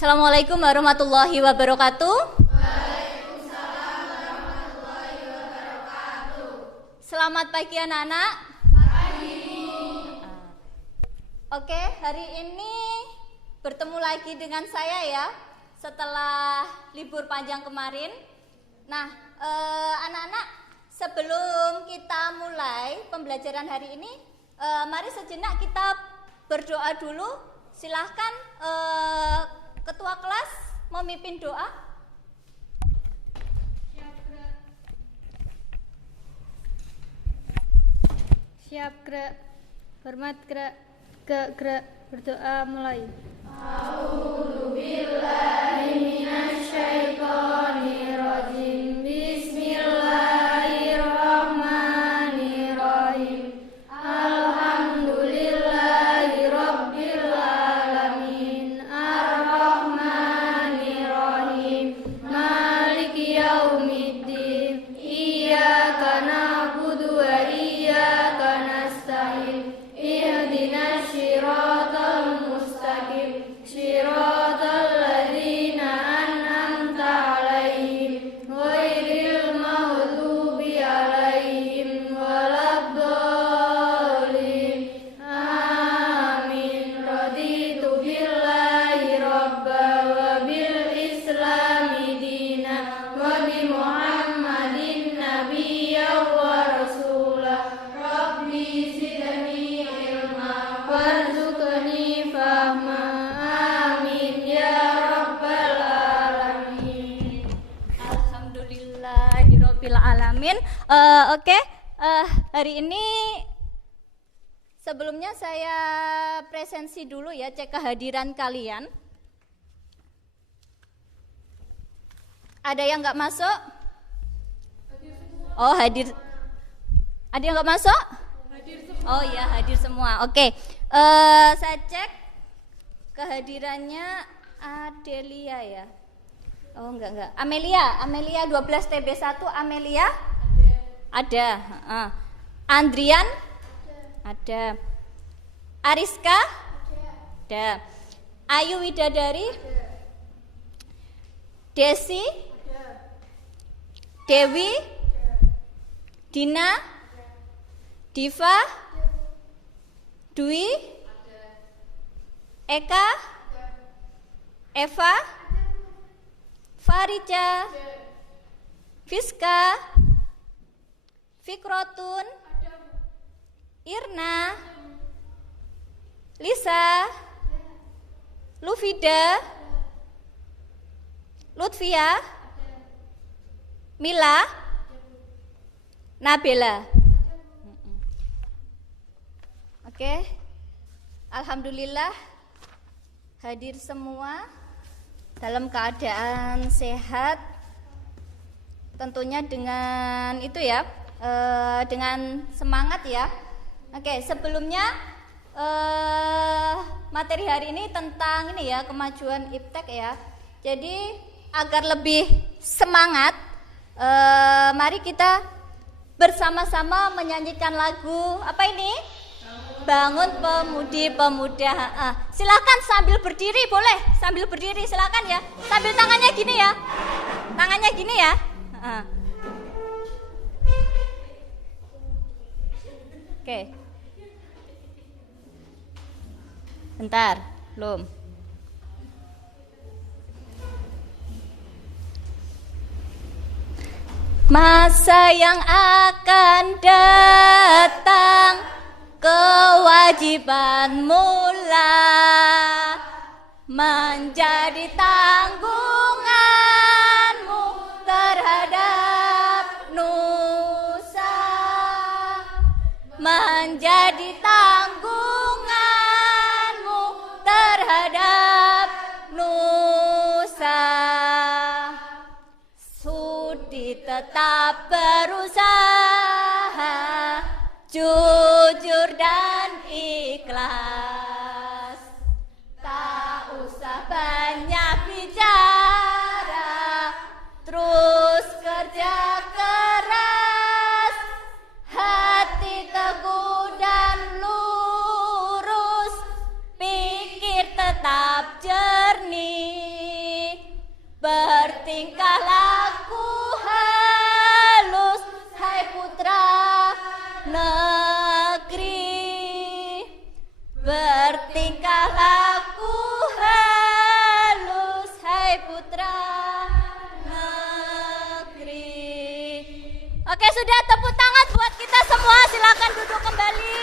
Assalamualaikum warahmatullahi wabarakatuh. Waalaikumsalam warahmatullahi wabarakatuh. Selamat pagi anak-anak. Pagi. Oke, hari ini bertemu lagi dengan saya ya, setelah libur panjang kemarin. Nah, anak-anak, sebelum kita mulai pembelajaran hari ini, mari sejenak kita berdoa dulu. Silahkan ketua kelas memimpin doa. Siap gerak, hormat gerak, gerak, berdoa mulai. A'udzu billahi minasyaitonir rajim. Bismillahirrahmanirrahim. Alhamdulillahi rabbil alamin. Arrahmanirrahim. Maliki yaumiddin. Iyyaka na'budu wa iyyaka nasta'in. Ihdinas siratal mustaqim. Siratal ladzina an'amta 'alaihim ghairil maghdubi 'alaihim waladdallin. Amin. Raditu billahi rabba wa bil islami dina wa bi Muhammadin nabiyya wa rasulah. Rabbi zidni ilma warzuqni fahma. Amin ya rabbal alamin. Alhamdulillahirabbil alamin. Oke, hari ini sebelumnya saya presensi dulu ya, cek kehadiran kalian. Ada yang nggak masuk? Oh, hadir. Ada yang nggak masuk? Oh ya, hadir semua. Oke, saya cek kehadirannya Adelia ya. Oh enggak. Amelia 12 TB1 Amelia? Ada. Andrian? Ada. Ariska? Ada. Ayu Widadari? Desi? Dewi? Dina? Diva? Dwi? Eka? Eva? Farija? Fiska? Fikrotun? Irna? Lisa? Lufida? Lutfia? Mila? Nabila? Oke, alhamdulillah hadir semua dalam keadaan sehat, tentunya dengan itu ya, dengan semangat ya. Oke, sebelumnya materi hari ini tentang ini ya, kemajuan iptek ya. Jadi agar lebih semangat, mari kita bersama-sama menyanyikan lagu apa ini? Bangun Pemudi Pemuda. Silakan sambil berdiri, boleh sambil berdiri silakan ya. Sambil tangannya gini ya. Tangannya gini ya. Oke. Bentar, belum. Masa yang akan datang, kewajiban mula menjadi tanggunganmu terhadap nusa, menjadi tanggunganmu terhadap nusa. Sudi tetap berusaha, jujur dan ikhlas. Tak usah banyak bicara, terus kerja keras. Hati teguh dan lurus, pikir tetap jernih. bertingkah laku halus, hai putra negeri. Oke, sudah, tepuk tangan buat kita semua. Silakan duduk kembali.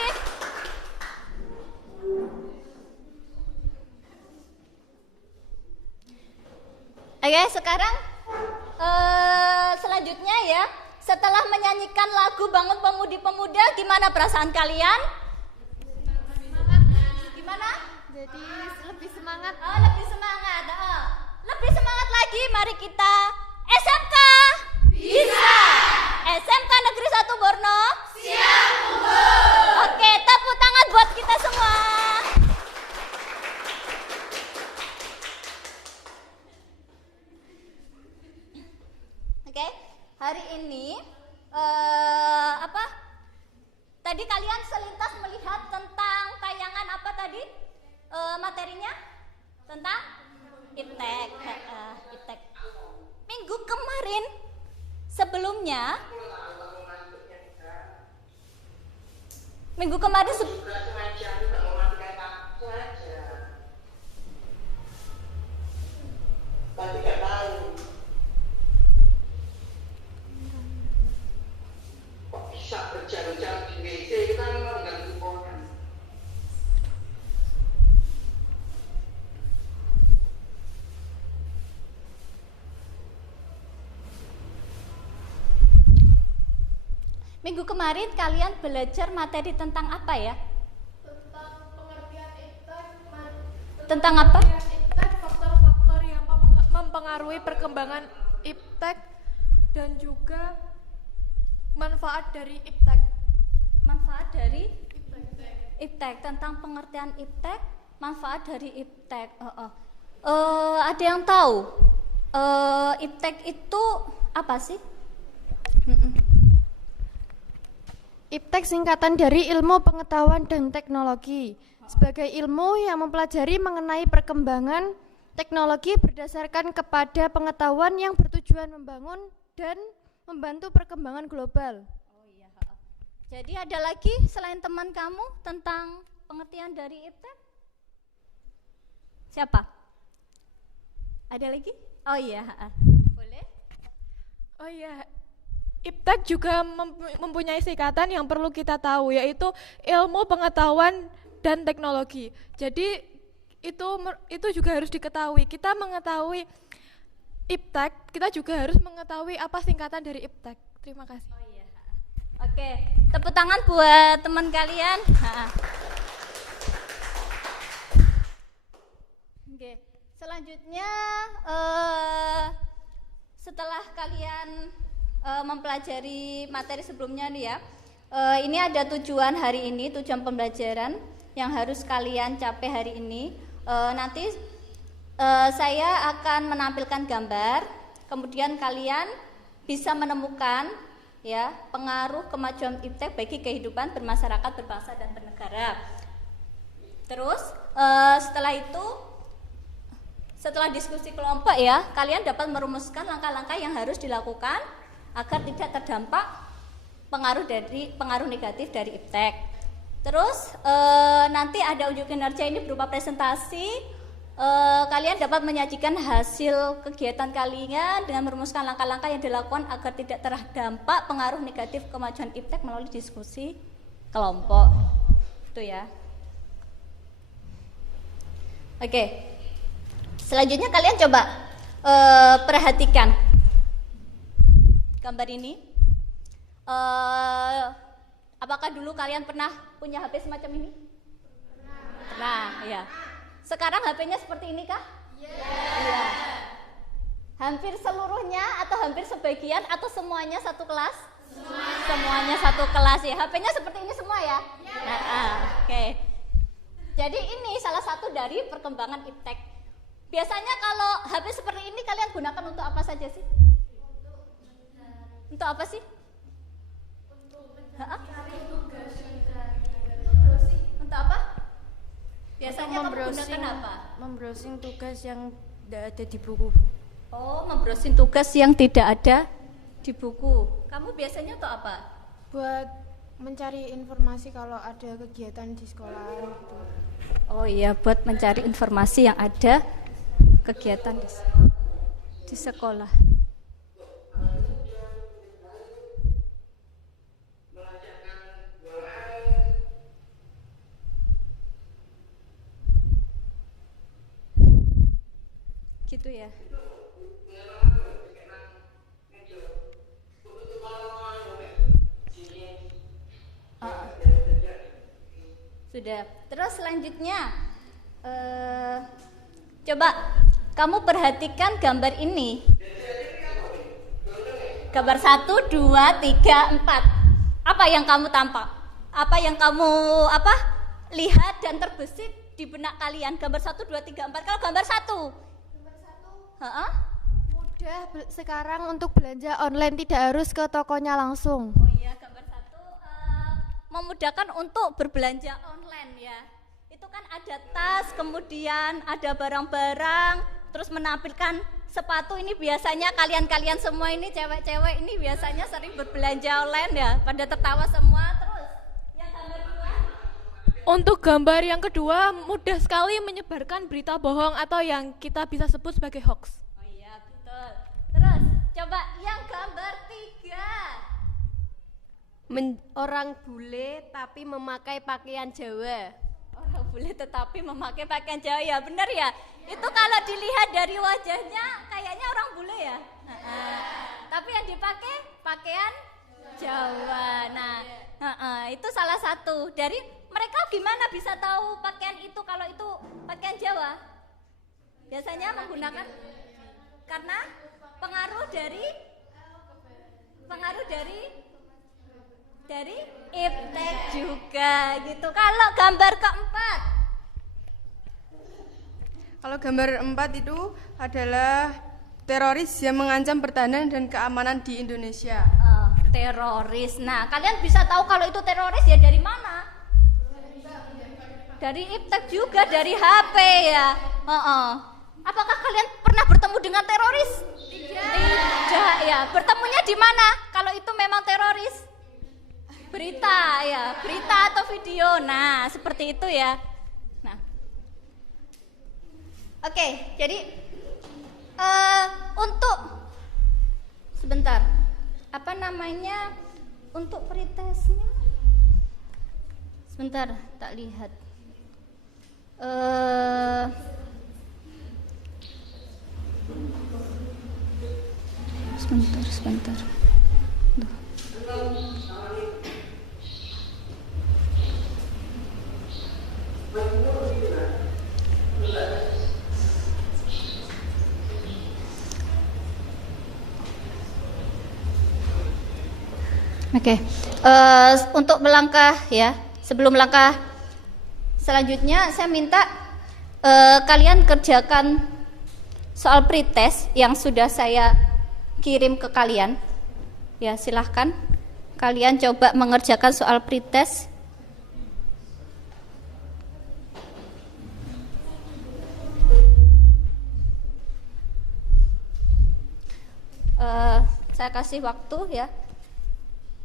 Oke, sekarang selanjutnya ya, setelah menyanyikan lagu Bangun Pemudi-Pemuda, gimana perasaan kalian? Gimana? Jadi lebih semangat. Oh, lebih semangat. Lebih semangat lagi, mari kita SMK bisa. SMK Negeri 1 Borno siap unggul. Oke, tepuk tangan buat kita semua. Oke, hari ini tadi kalian selintas melihat tentang tayangan apa tadi? Materinya tentang iptek. Iptek. Minggu kemarin sebelumnya bisa berjalan-jalan di WC kita memang mengganggu orang. minggu kemarin kalian belajar materi tentang apa ya? Tentang pengertian iptek, Tentang apa? iptek, faktor-faktor yang mempengaruhi perkembangan iptek dan juga manfaat dari iptek. Manfaat dari iptek, tentang pengertian iptek, manfaat dari iptek. Ada yang tahu iptek itu apa sih? Iptek singkatan dari Ilmu Pengetahuan dan Teknologi. Sebagai ilmu yang mempelajari mengenai perkembangan teknologi berdasarkan kepada pengetahuan yang bertujuan membangun dan membantu perkembangan global. Oh iya. Jadi ada lagi selain teman kamu tentang pengertian dari iptek? Siapa? Ada lagi? Oh iya. Boleh? Oh iya, iptek juga mempunyai singkatan yang perlu kita tahu, yaitu ilmu pengetahuan dan teknologi. Jadi itu juga harus diketahui. Kita mengetahui iptek, kita juga harus mengetahui apa singkatan dari iptek. Terima kasih. Oh iya. Oke, tepuk tangan buat teman kalian. Oke, selanjutnya setelah kalian mempelajari materi sebelumnya nih ya, ini ada tujuan hari ini, tujuan pembelajaran yang harus kalian capai hari ini. Nanti saya akan menampilkan gambar, kemudian kalian bisa menemukan ya pengaruh kemajuan iptek bagi kehidupan bermasyarakat, berbangsa dan bernegara. Terus setelah itu, setelah diskusi kelompok ya, kalian dapat merumuskan langkah-langkah yang harus dilakukan agar tidak terdampak pengaruh negatif dari iptek. Terus nanti ada uji kinerja, ini berupa presentasi. Kalian dapat menyajikan hasil kegiatan kalian dengan merumuskan langkah-langkah yang dilakukan agar tidak terdampak pengaruh negatif kemajuan iptek melalui diskusi kelompok. Itu ya. Oke. Selanjutnya kalian coba perhatikan gambar ini. Apakah dulu kalian pernah punya HP semacam ini? Pernah, ya. Sekarang HP-nya seperti ini kah? Iya. Hampir seluruhnya atau hampir sebagian atau semuanya satu kelas? Semuanya satu kelas ya. HP-nya seperti ini semua ya? Oke. Jadi ini salah satu dari perkembangan iptek. Biasanya kalau HP seperti ini kalian gunakan untuk apa saja sih? Untuk apa sih? Untuk apa? Biasanya kamu gunakan apa? Membrowsing tugas yang tidak ada di buku. Oh, membrowsing tugas yang tidak ada di buku. Kamu biasanya untuk apa? Buat Mencari informasi kalau ada kegiatan di sekolah gitu. Oh iya, buat mencari informasi yang ada kegiatan di sekolah. Gitu ya. Sudah. Terus selanjutnya, coba kamu perhatikan gambar ini. Gambar 1, 2, 3, 4. Apa yang kamu tampak? Apa yang kamu lihat dan terbesit di benak kalian? Gambar 1, 2, 3, 4. Kalau gambar 1. Mudah sekarang untuk belanja online, tidak harus ke tokonya langsung. Oh iya, gambar 1 memudahkan untuk berbelanja online ya. Itu kan ada tas, kemudian ada barang-barang, terus menampilkan sepatu. Ini biasanya kalian semua ini cewek-cewek ini biasanya sering berbelanja online ya, pada tertawa semua. Terus yang gambar 2. Untuk gambar yang kedua, mudah sekali menyebarkan berita bohong atau yang kita bisa sebut sebagai hoax. Oh iya, betul. Terus coba yang gambar 3. Orang bule tapi memakai pakaian Jawa. Orang bule tetapi memakai pakaian Jawa, ya benar ya. Itu kalau dilihat dari wajahnya kayaknya orang bule ya. Tapi yang dipakai pakaian Jawa. Nah, itu salah satu. Dari mereka gimana bisa tahu pakaian itu kalau itu pakaian Jawa? Biasanya menggunakan karena pengaruh dari iptek juga gitu. Kalau gambar keempat. Kalau gambar 4 itu adalah teroris yang mengancam pertahanan dan keamanan di Indonesia. Teroris. Nah, kalian bisa tahu kalau itu teroris ya dari mana? Dari iptek juga, dari HP ya. Apakah kalian pernah bertemu dengan teroris? Tidak ya. Bertemunya di mana? Kalau itu memang teroris? Berita ya, berita atau video. Nah, seperti itu ya. Nah, oke, jadi untuk sebentar, apa namanya untuk pretestnya? Sebentar, tak lihat. Sebentar. Duh. Oke, untuk melangkah ya, sebelum langkah selanjutnya saya minta kalian kerjakan soal pretest yang sudah saya kirim ke kalian. Ya, silahkan kalian coba mengerjakan soal pretest. Saya kasih waktu ya.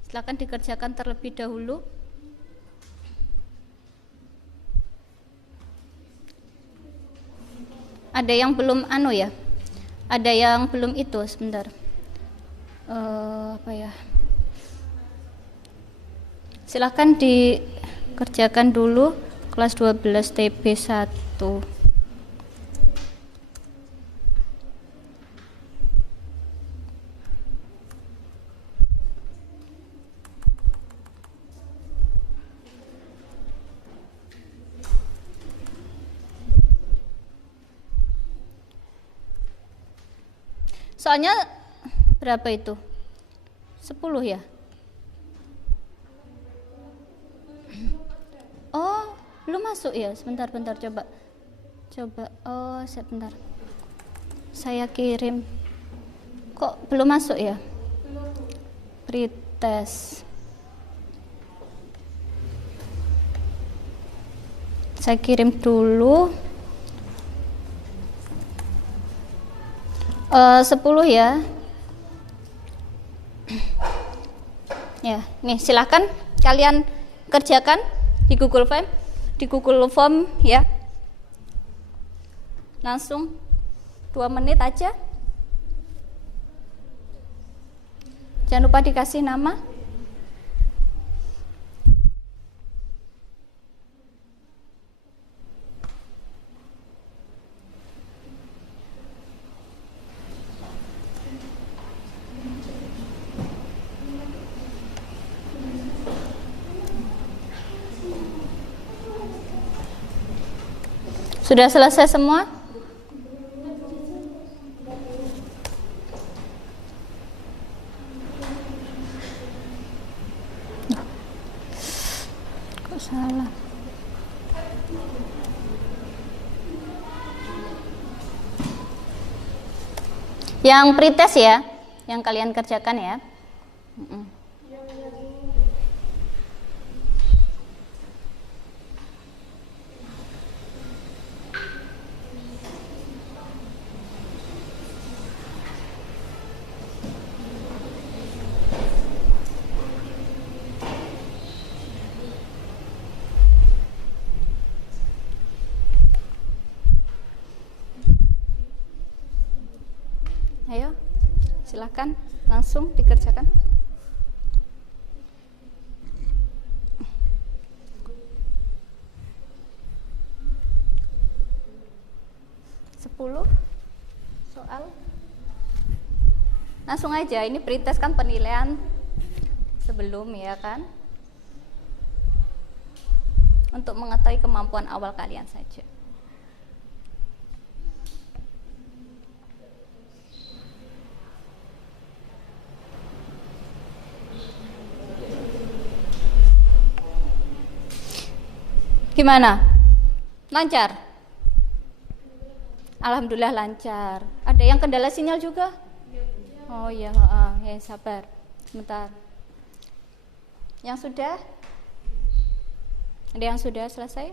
Silakan dikerjakan terlebih dahulu. Ada yang belum ya? Ada yang belum itu, sebentar. Apa ya? Silakan dikerjakan dulu kelas 12 TB 1. Soalnya berapa itu? 10 ya? Oh, belum masuk ya? Sebentar coba. Oh, sebentar. Saya kirim. Kok belum masuk ya? Pretest. Saya kirim dulu. 10 ya. Ya, nih silakan kalian kerjakan di Google Form ya. Langsung 2 menit aja. Jangan lupa dikasih nama. Sudah selesai semua? Kok salah? Yang pretest ya, yang kalian kerjakan ya. Ayo, silakan langsung dikerjakan. Soal langsung aja, ini pretest kan penilaian sebelum ya kan, untuk mengetahui kemampuan awal kalian saja. Gimana? Lancar? Alhamdulillah lancar. Ada yang kendala sinyal juga? Oh iya, ya sabar. Sebentar. Yang sudah? Ada yang sudah selesai?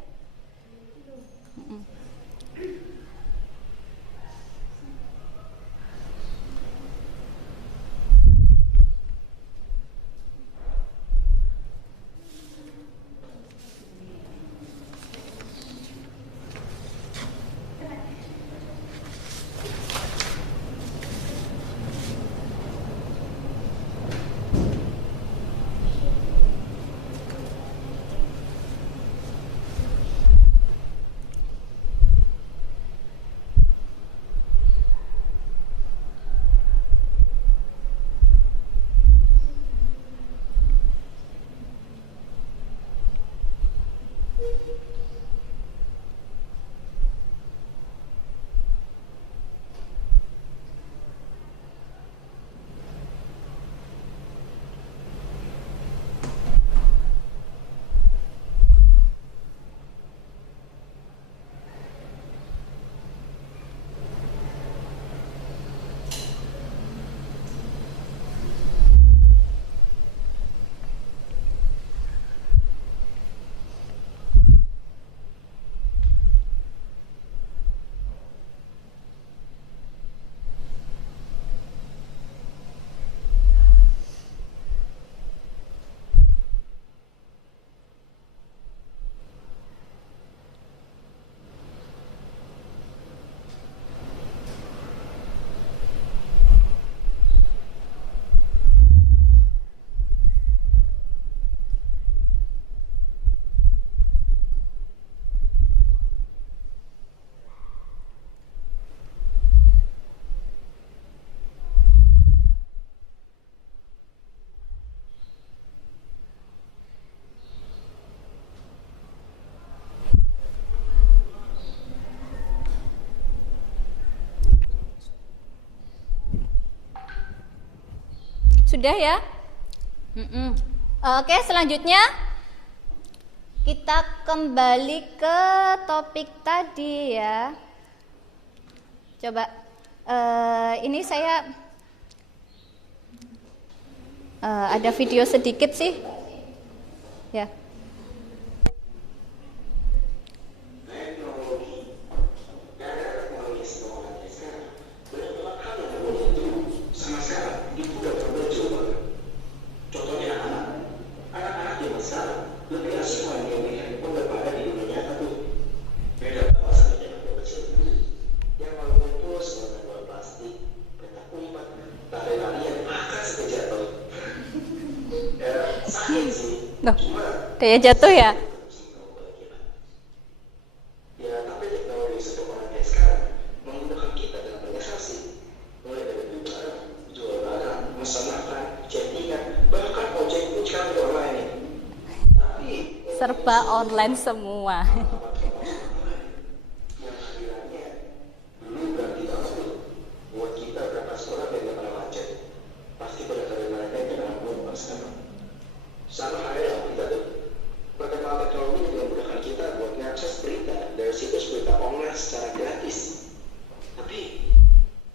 Sudah ya? Oke, selanjutnya kita kembali ke topik tadi ya. Coba ini saya ada video sedikit sih ya. Daya jatuh ya. Ya, tapi teknologi sederhana kayak sekarang memudahkan kita dalam banyak sisi. Mulai dari beli barang, jual barang, pesan makan, chattingan, bahkan ojek pun sekarang udah online nih. Tapi Serba online semua. yang hadirannya dulu berarti banget tuh buat kita berangkat sekolah dan gak pernah macet. Pasti pada kalian mereka yang kenal gelombang sekarang. Sama halnya kita tuh. Perkembangan teknologi juga memudahkan kita buat mengakses berita dari situs berita online secara gratis. Tapi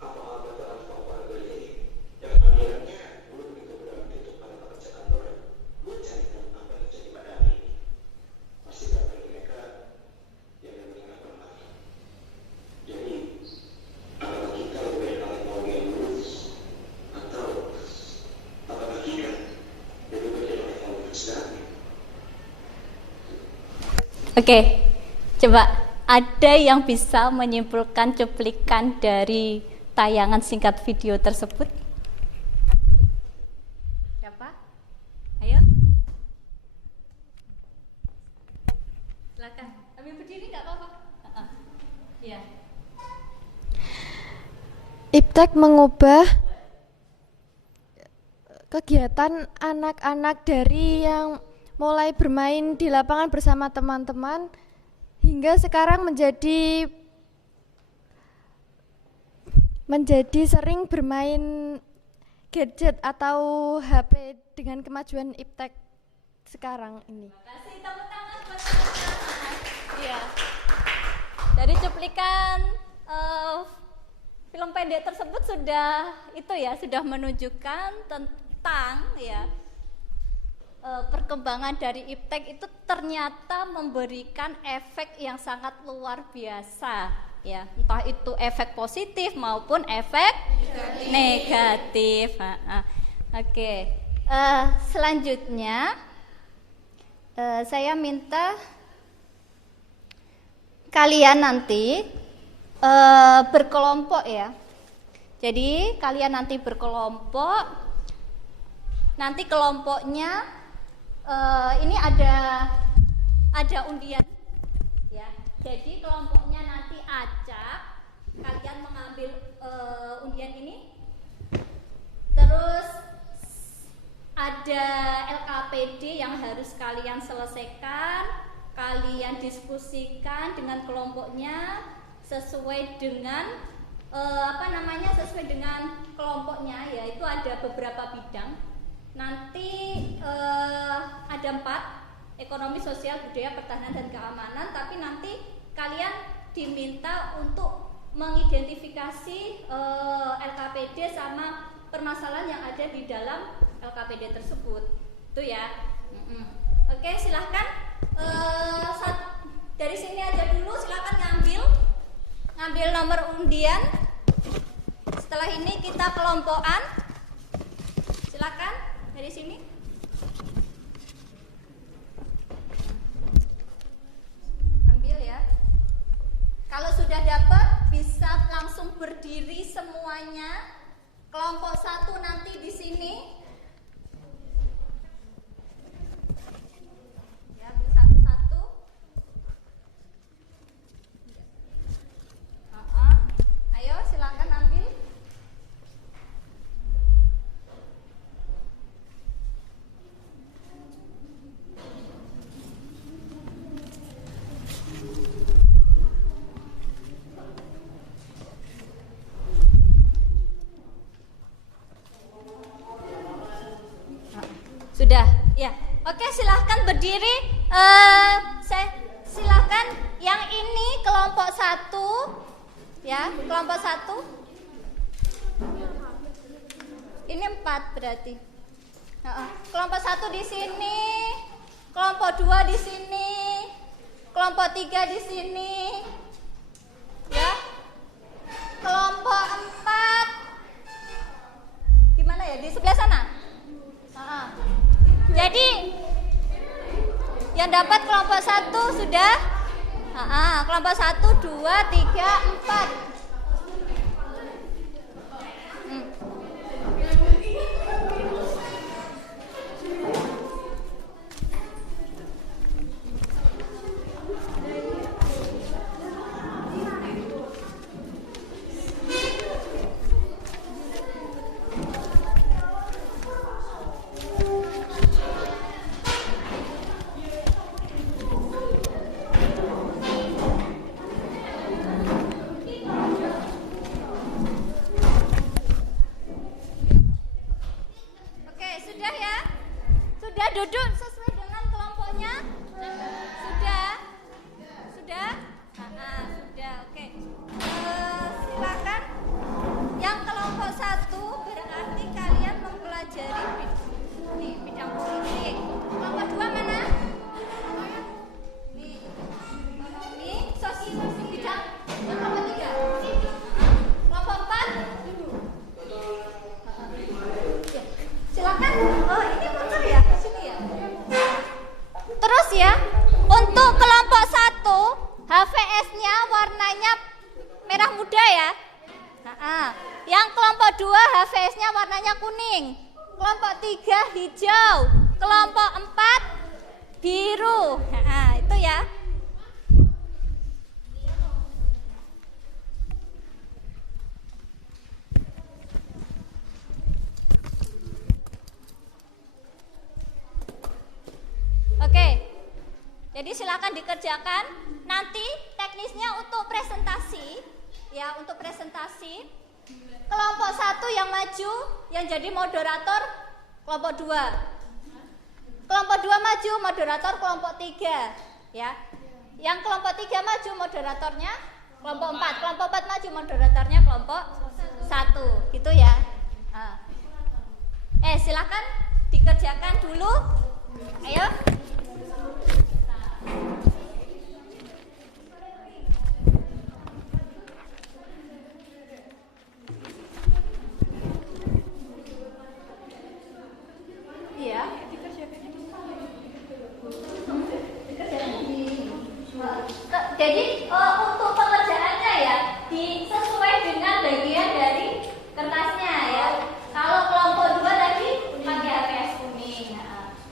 apa hal batalan para beli yang hadirannya belum begitu berarti untuk para pekerja kantoran? Gue cari tahu apa yang terjadi pada hari ini. Pasti bagi mereka yang benar-benar bermanfaat. Jadi, apakah kita lebih banyak teknologi yang lurus atau apakah kita lebih banyak teknologi sedang? Oke, coba ada yang bisa menyimpulkan cuplikan dari tayangan singkat video tersebut? Siapa? Ayo. Silakan. Ambil berdiri nggak apa-apa. Iya. Iptek mengubah kegiatan anak-anak dari yang mulai bermain di lapangan bersama teman-teman hingga sekarang menjadi sering bermain gadget atau HP dengan kemajuan Iptek sekarang ini. Kasih tepuk tangan buat teman-teman. Iya. Dari cuplikan film pendek tersebut sudah menunjukkan tentang ya perkembangan dari Iptek itu ternyata memberikan efek yang sangat luar biasa ya, entah itu efek positif maupun efek negatif. Oke. Selanjutnya saya minta kalian nanti berkelompok ya. Jadi kalian nanti berkelompok. Nanti kelompoknya ini ada undian ya. Jadi kelompoknya nanti acak, kalian mengambil undian ini. Terus ada LKPD yang harus kalian selesaikan, kalian diskusikan dengan kelompoknya sesuai dengan sesuai dengan kelompoknya, yaitu ada beberapa bidang. Nanti ada 4, ekonomi, sosial, budaya, pertahanan, dan keamanan. Tapi nanti kalian diminta untuk mengidentifikasi LKPD sama permasalahan yang ada di dalam LKPD tersebut. Itu ya. Oke, silahkan dari sini aja dulu. Silahkan ngambil nomor undian. Setelah ini kita kelompokan. Silakan dari sini. Ambil ya. Kalau sudah dapat bisa langsung berdiri semuanya. Kelompok 1 nanti di sini. Ya, satu-satu. Ayo silakan ambil. Sudah, ya. Oke, silahkan berdiri. Silahkan yang ini kelompok 1, ya, kelompok 1. Ini 4 berarti. Kelompok 1 di sini, kelompok 2 di sini, kelompok 3 di sini, ya. Kelompok 4 gimana ya, di sebelah sana. Jadi yang dapat kelompok 1 sudah. Kelompok 1, 2, 3, 4. kuning, kelompok 3 hijau, kelompok 4 biru. Nah, itu ya. Oke. Jadi silakan dikerjakan. Nanti teknisnya untuk presentasi, ya, untuk presentasi kelompok 1 yang maju yang jadi moderator kelompok 2. Kelompok 2 maju moderator kelompok 3, ya. Yang kelompok 3 maju moderatornya kelompok 4. Kelompok 4 maju moderatornya kelompok 1. Gitu ya. Silakan dikerjakan dulu. Ayo. Iya. Jadi untuk pengerjaannya ya sesuai dengan bagian dari kertasnya ya. Kalau kelompok 2 tadi pakai HVS kuning,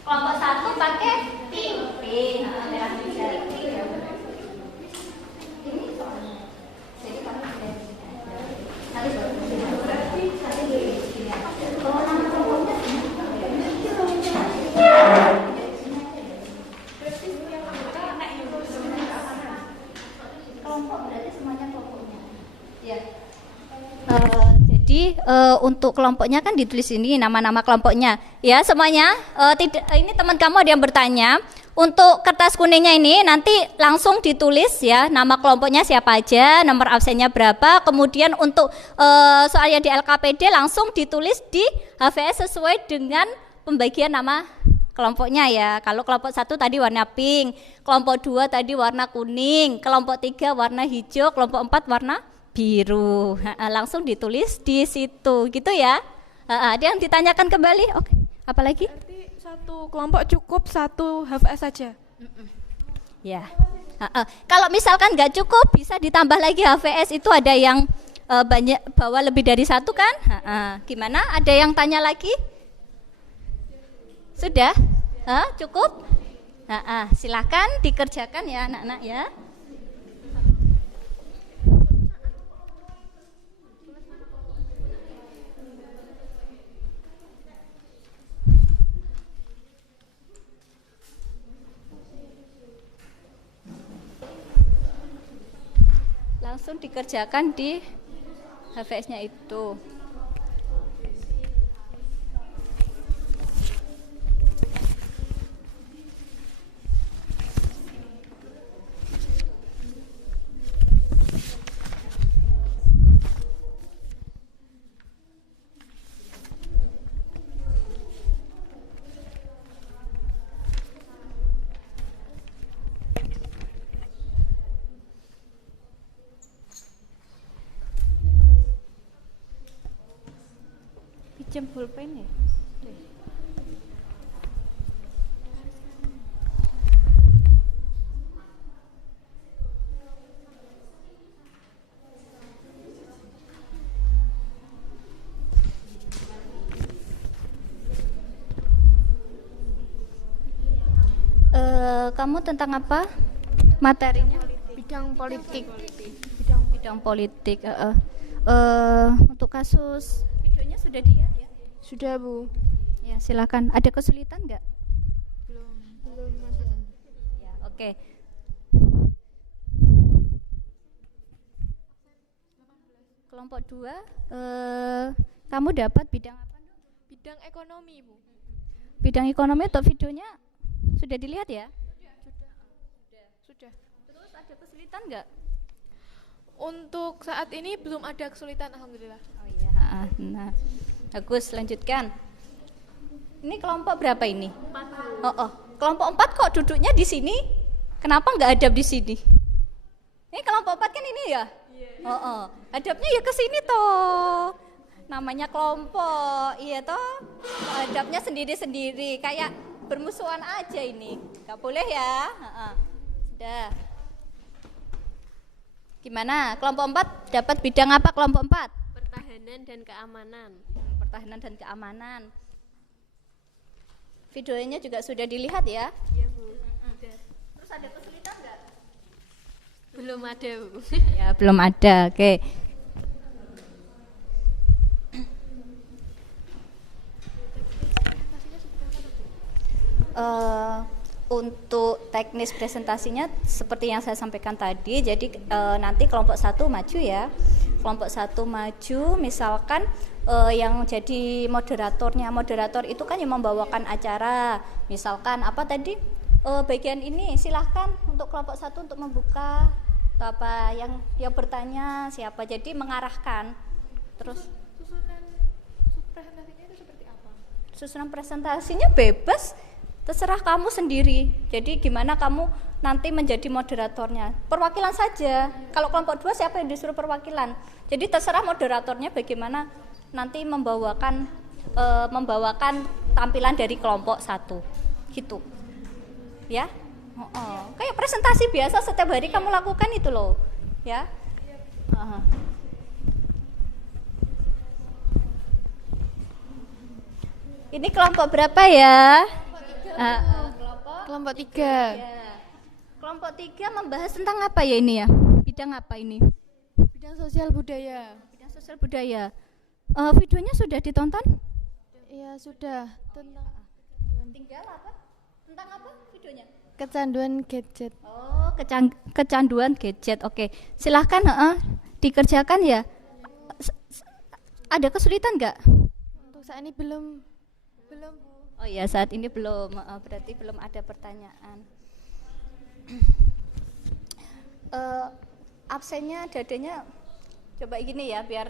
kelompok 1 pakai pink, merah hijau. Ini soalnya. Jadi kamu kelompok berarti semuanya kelompoknya. Ya. Jadi untuk kelompoknya kan ditulis ini nama-nama kelompoknya. Ya semuanya. Tidak. Ini teman kamu ada yang bertanya. Untuk kertas kuningnya ini nanti langsung ditulis ya nama kelompoknya siapa aja, nomor absennya berapa. Kemudian untuk soalnya di LKPD langsung ditulis di HVS sesuai dengan pembagian nama kelompoknya ya. Kalau kelompok 1 tadi warna pink, kelompok 2 tadi warna kuning, kelompok 3 warna hijau, kelompok 4 warna biru. Langsung ditulis di situ gitu ya. Ada yang ditanyakan kembali? Oke. Apalagi? Berarti satu kelompok cukup satu HVS saja. Ya. Kalau misalkan nggak cukup bisa ditambah lagi HVS, itu ada yang banyak bawa lebih dari satu kan? Gimana? Ada yang tanya lagi? Sudah? Cukup? Silakan dikerjakan ya anak-anak ya. Langsung dikerjakan di HVS-nya itu. Pinjam pulpen ya? Kamu tentang apa materinya? Bidang politik. Bidang politik. Untuk kasus videonya sudah dilihat ya? Sudah, Bu. Ya, silakan. Ada kesulitan nggak? Belum. Ya, oke. Kelompok 2, kamu dapat bidang apa? Bidang ekonomi, Bu. Bidang ekonomi untuk videonya sudah dilihat ya? Sudah. Terus ada kesulitan nggak? Untuk saat ini belum ada kesulitan, alhamdulillah. Oh iya, nah, bagus, lanjutkan. Ini kelompok berapa ini? 4. Kelompok 4 kok duduknya di sini? Kenapa nggak hadap di sini? Ini kelompok 4 kan ini ya? Hadapnya ya ke sini toh. Namanya kelompok, iya toh. Hadapnya sendiri-sendiri, kayak bermusuhan aja ini. Nggak boleh ya? Sudah. Gimana? Kelompok 4 dapat bidang apa kelompok 4? Pertahanan dan keamanan. pertahanan dan keamanan. Videonya juga sudah dilihat ya? Iya, Bu. Terus ada kesulitan nggak? Belum ada, Bu. Ya, belum ada. Oke. Untuk teknis presentasinya seperti yang saya sampaikan tadi, jadi nanti kelompok 1 maju ya. Kelompok 1 maju, misalkan yang jadi moderator itu kan yang membawakan acara. Misalkan apa tadi, bagian ini silahkan untuk kelompok 1 untuk membuka atau apa yang bertanya siapa, jadi mengarahkan. Terus susunan presentasinya bebas, terserah kamu sendiri. Jadi gimana kamu nanti menjadi moderatornya, perwakilan saja. Kalau kelompok 2 siapa yang disuruh perwakilan, jadi terserah moderatornya bagaimana nanti membawakan tampilan dari kelompok 1 gitu ya. Kayak presentasi biasa setiap hari kamu lakukan itu loh ya. Ini kelompok berapa ya? Kelompok 3. Kelompok 3 membahas tentang apa ya ini ya? Bidang apa ini? Bidang sosial budaya. Bidang sosial budaya. Videonya sudah ditonton? Iya, sudah. Tinggal apa? Tentang apa videonya? Kecanduan gadget. Oh, kecanduan gadget. Oke. Silahkan dikerjakan ya. Ada kesulitan nggak? Untuk saat ini belum. Oh ya, saat ini belum. Berarti belum ada pertanyaan. Absennya dadanya coba gini ya, biar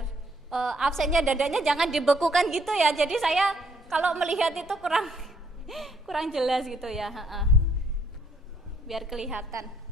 absennya dadanya jangan dibekukan gitu ya. Jadi saya kalau melihat itu kurang jelas gitu ya. Biar kelihatan.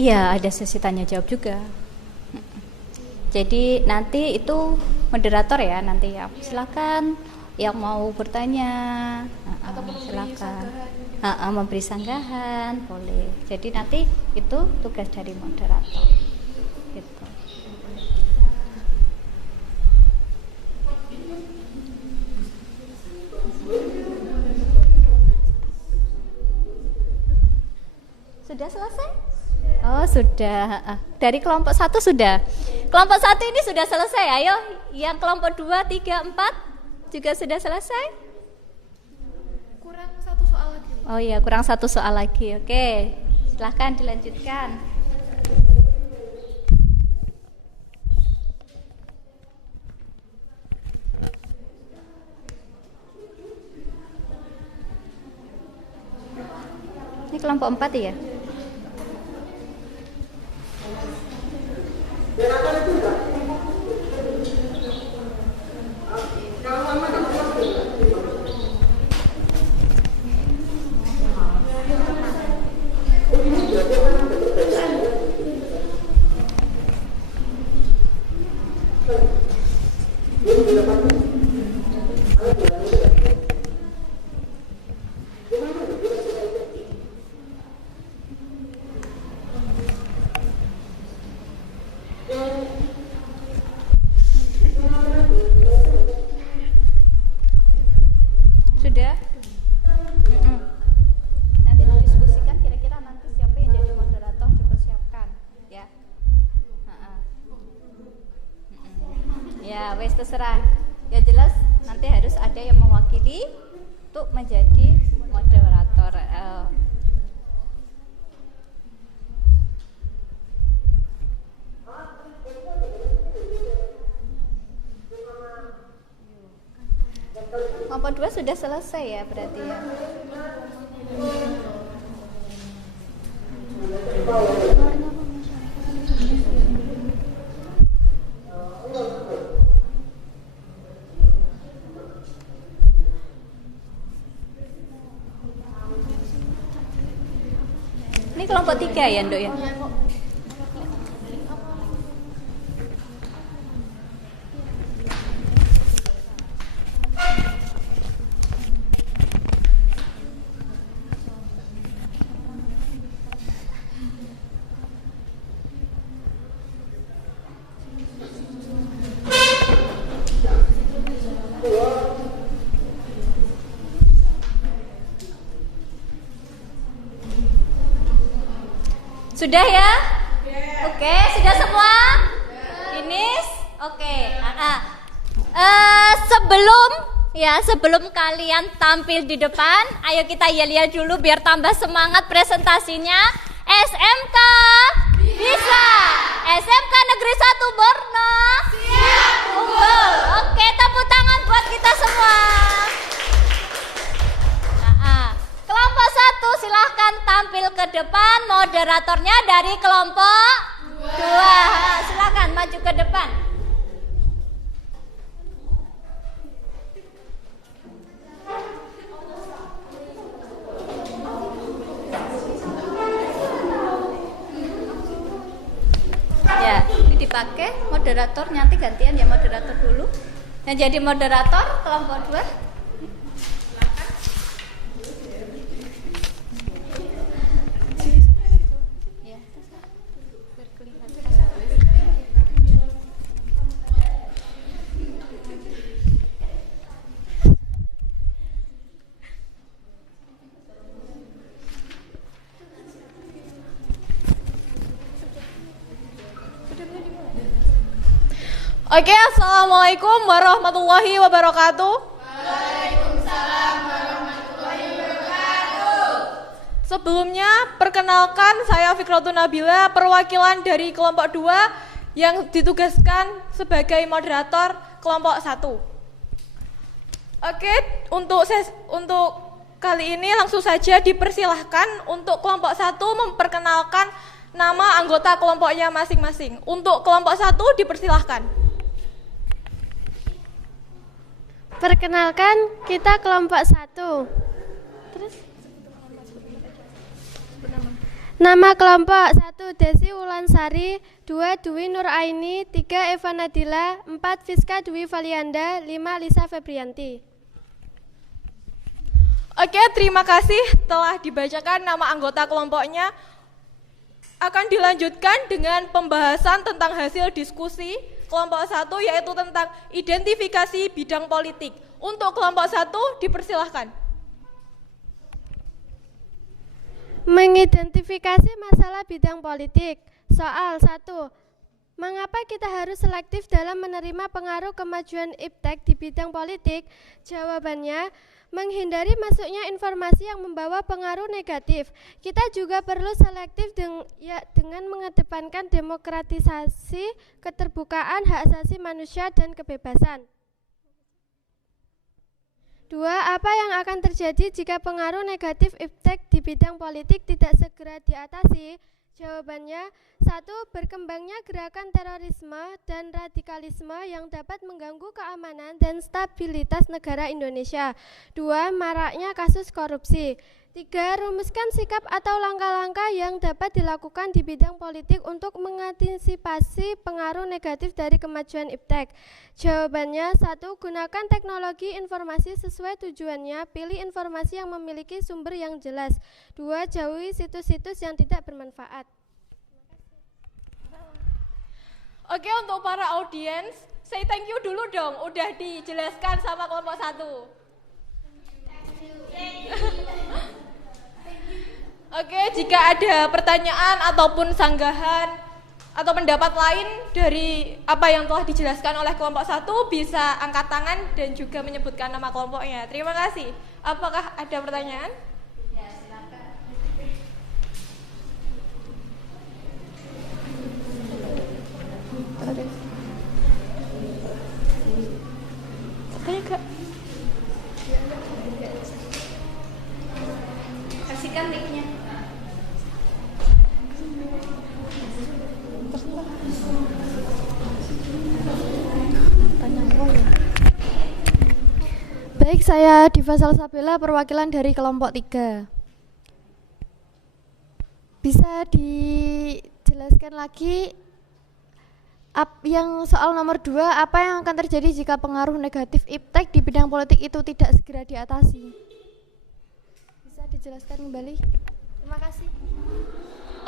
Iya, ada sesi tanya jawab juga. Jadi nanti itu moderator ya nanti ya. Silakan yang mau bertanya, silakan. Memberi sanggahan boleh. Jadi nanti itu tugas dari moderator. Gitu. Sudah selesai? Oh sudah. Dari kelompok 1 sudah. Kelompok 1 ini sudah selesai. Ayo, yang kelompok 2, 3, 4 juga sudah selesai? Kurang 1 soal lagi. Oh iya, kurang 1 soal lagi. Oke, silahkan dilanjutkan. Ini kelompok 4 ya? Sudah? Mm-mm. Nanti didiskusikan kira-kira nanti siapa yang jadi moderator, dipersiapkan ya. Ha-ha. Mm-mm. Ya, wes terserah. Ya jelas nanti harus ada yang mewakili untuk menjadi moderator. Kelompok 2 sudah selesai ya berarti ya. Ini kelompok 3 ya, Nduk ya? Sudah ya? Oke, sudah semua? Finish? Oke. Sebelum kalian tampil di depan, ayo kita yel-yel dulu biar tambah semangat presentasinya. SMK bisa. SMK Negeri 1 Borno siap unggul. Oke, tepuk tangan buat kita semua. Kelompok 1 silahkan tampil ke depan. Moderatornya dari kelompok 2. Silahkan maju ke depan. Ya, ini dipakai moderator, nanti gantian ya moderator dulu. Yang jadi moderator kelompok 2. Oke, assalamualaikum warahmatullahi wabarakatuh. Waalaikumsalam warahmatullahi wabarakatuh. Sebelumnya, perkenalkan saya Fikratun Nabila, perwakilan dari kelompok 2 yang ditugaskan sebagai moderator kelompok 1. Oke, untuk kali ini langsung saja dipersilahkan untuk kelompok 1 memperkenalkan nama anggota kelompoknya masing-masing. Untuk kelompok 1 dipersilahkan. Perkenalkan, kita kelompok 1. Terus? Nama kelompok 1 Desi Wulansari, 2 Dwi Nuraini, 3 Eva Nadila, 4 Fiska Dwi Valianda, 5 Lisa Febrianti. Oke, terima kasih telah dibacakan nama anggota kelompoknya. Akan dilanjutkan dengan pembahasan tentang hasil diskusi kelompok 1, yaitu tentang identifikasi bidang politik. Untuk kelompok 1 dipersilahkan. Mengidentifikasi masalah bidang politik. Soal 1. Mengapa kita harus selektif dalam menerima pengaruh kemajuan iptek di bidang politik? Jawabannya, menghindari masuknya informasi yang membawa pengaruh negatif. Kita juga perlu selektif dengan mengedepankan demokratisasi, keterbukaan, hak asasi manusia, dan kebebasan. 2. Apa yang akan terjadi jika pengaruh negatif iptek di bidang politik tidak segera diatasi? Jawabannya, 1. Berkembangnya gerakan terorisme dan radikalisme yang dapat mengganggu keamanan dan stabilitas negara Indonesia. 2. Maraknya kasus korupsi. 3. Rumuskan sikap atau langkah-langkah yang dapat dilakukan di bidang politik untuk mengantisipasi pengaruh negatif dari kemajuan iptek. Jawabannya 1. Gunakan teknologi informasi sesuai tujuannya. Pilih informasi yang memiliki sumber yang jelas. 2. Jauhi situs-situs yang tidak bermanfaat. Oke, untuk para audiens, say thank you dulu dong, udah dijelaskan sama kelompok 1. Oke, jika ada pertanyaan ataupun sanggahan atau pendapat lain dari apa yang telah dijelaskan oleh kelompok 1, bisa angkat tangan dan juga menyebutkan nama kelompoknya. Terima kasih. Apakah ada pertanyaan? Ya, silakan. Kasihkan mic-nya. Baik, saya Diva Salsabella, perwakilan dari kelompok 3. Bisa dijelaskan lagi yang soal nomor 2, apa yang akan terjadi jika pengaruh negatif iptek di bidang politik itu tidak segera diatasi? Bisa dijelaskan kembali? Terima kasih.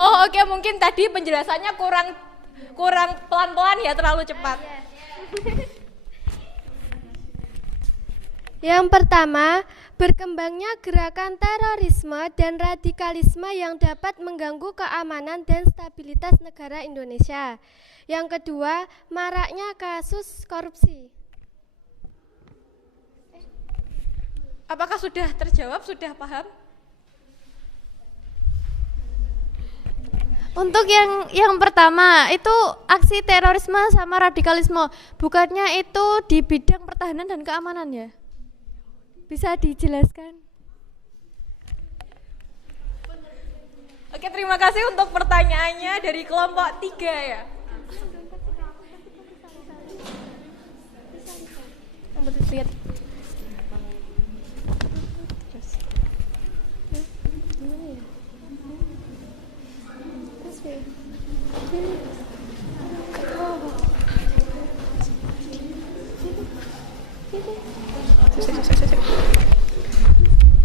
Oh, oke, mungkin tadi penjelasannya kurang pelan-pelan ya, terlalu cepat. Yang pertama, berkembangnya gerakan terorisme dan radikalisme yang dapat mengganggu keamanan dan stabilitas negara Indonesia. Yang kedua, maraknya kasus korupsi. Apakah sudah terjawab, sudah paham? Untuk yang pertama, itu aksi terorisme sama radikalisme, bukannya itu di bidang pertahanan dan keamanan ya? Bisa dijelaskan? Oke, terima kasih untuk pertanyaannya dari kelompok 3 ya.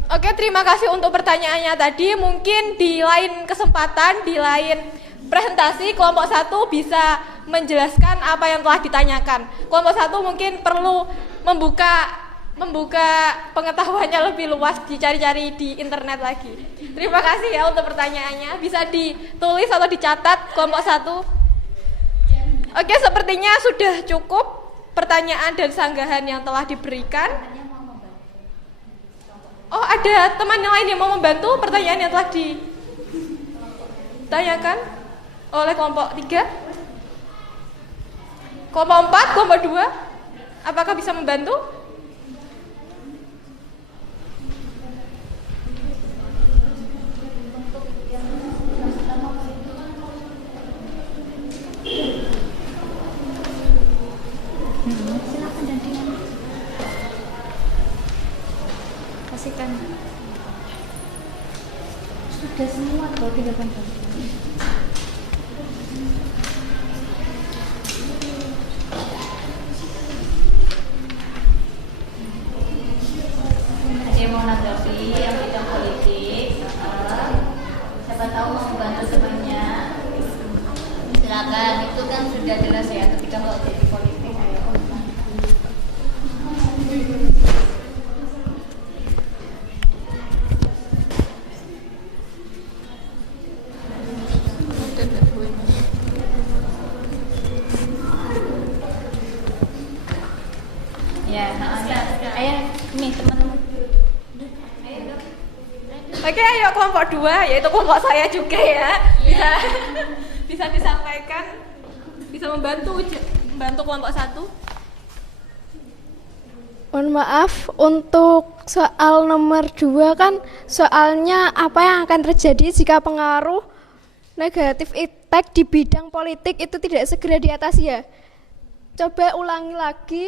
Oke, terima kasih untuk pertanyaannya tadi. Mungkin di lain kesempatan, di lain presentasi, kelompok 1 bisa menjelaskan apa yang telah ditanyakan. Kelompok 1 mungkin perlu membuka pengetahuannya lebih luas, dicari-cari di internet lagi. Terima kasih ya untuk pertanyaannya. Bisa ditulis atau dicatat kelompok 1. Oke, sepertinya sudah cukup pertanyaan dan sanggahan yang telah diberikan. Oh, ada teman yang lain yang mau membantu pertanyaan yang telah ditanyakan oleh kelompok 3? Kelompok 4, kelompok 2, apakah bisa membantu? Kasihkan. Sudah semua atau tidak bantu? Ada yang mau menanggapi yang bidang politik? Siapa tahu mau membantu temannya? Silakan, itu kan sudah jelas ya ketika kalau jadi politik. Ayo. Oke, ayo kelompok 2, yaitu kelompok saya juga ya. Bisa disampaikan, bisa membantu kelompok 1. Mohon maaf, untuk soal nomor 2 kan soalnya apa yang akan terjadi jika pengaruh negatif iptek di bidang politik itu tidak segera diatasi ya. Coba ulangi lagi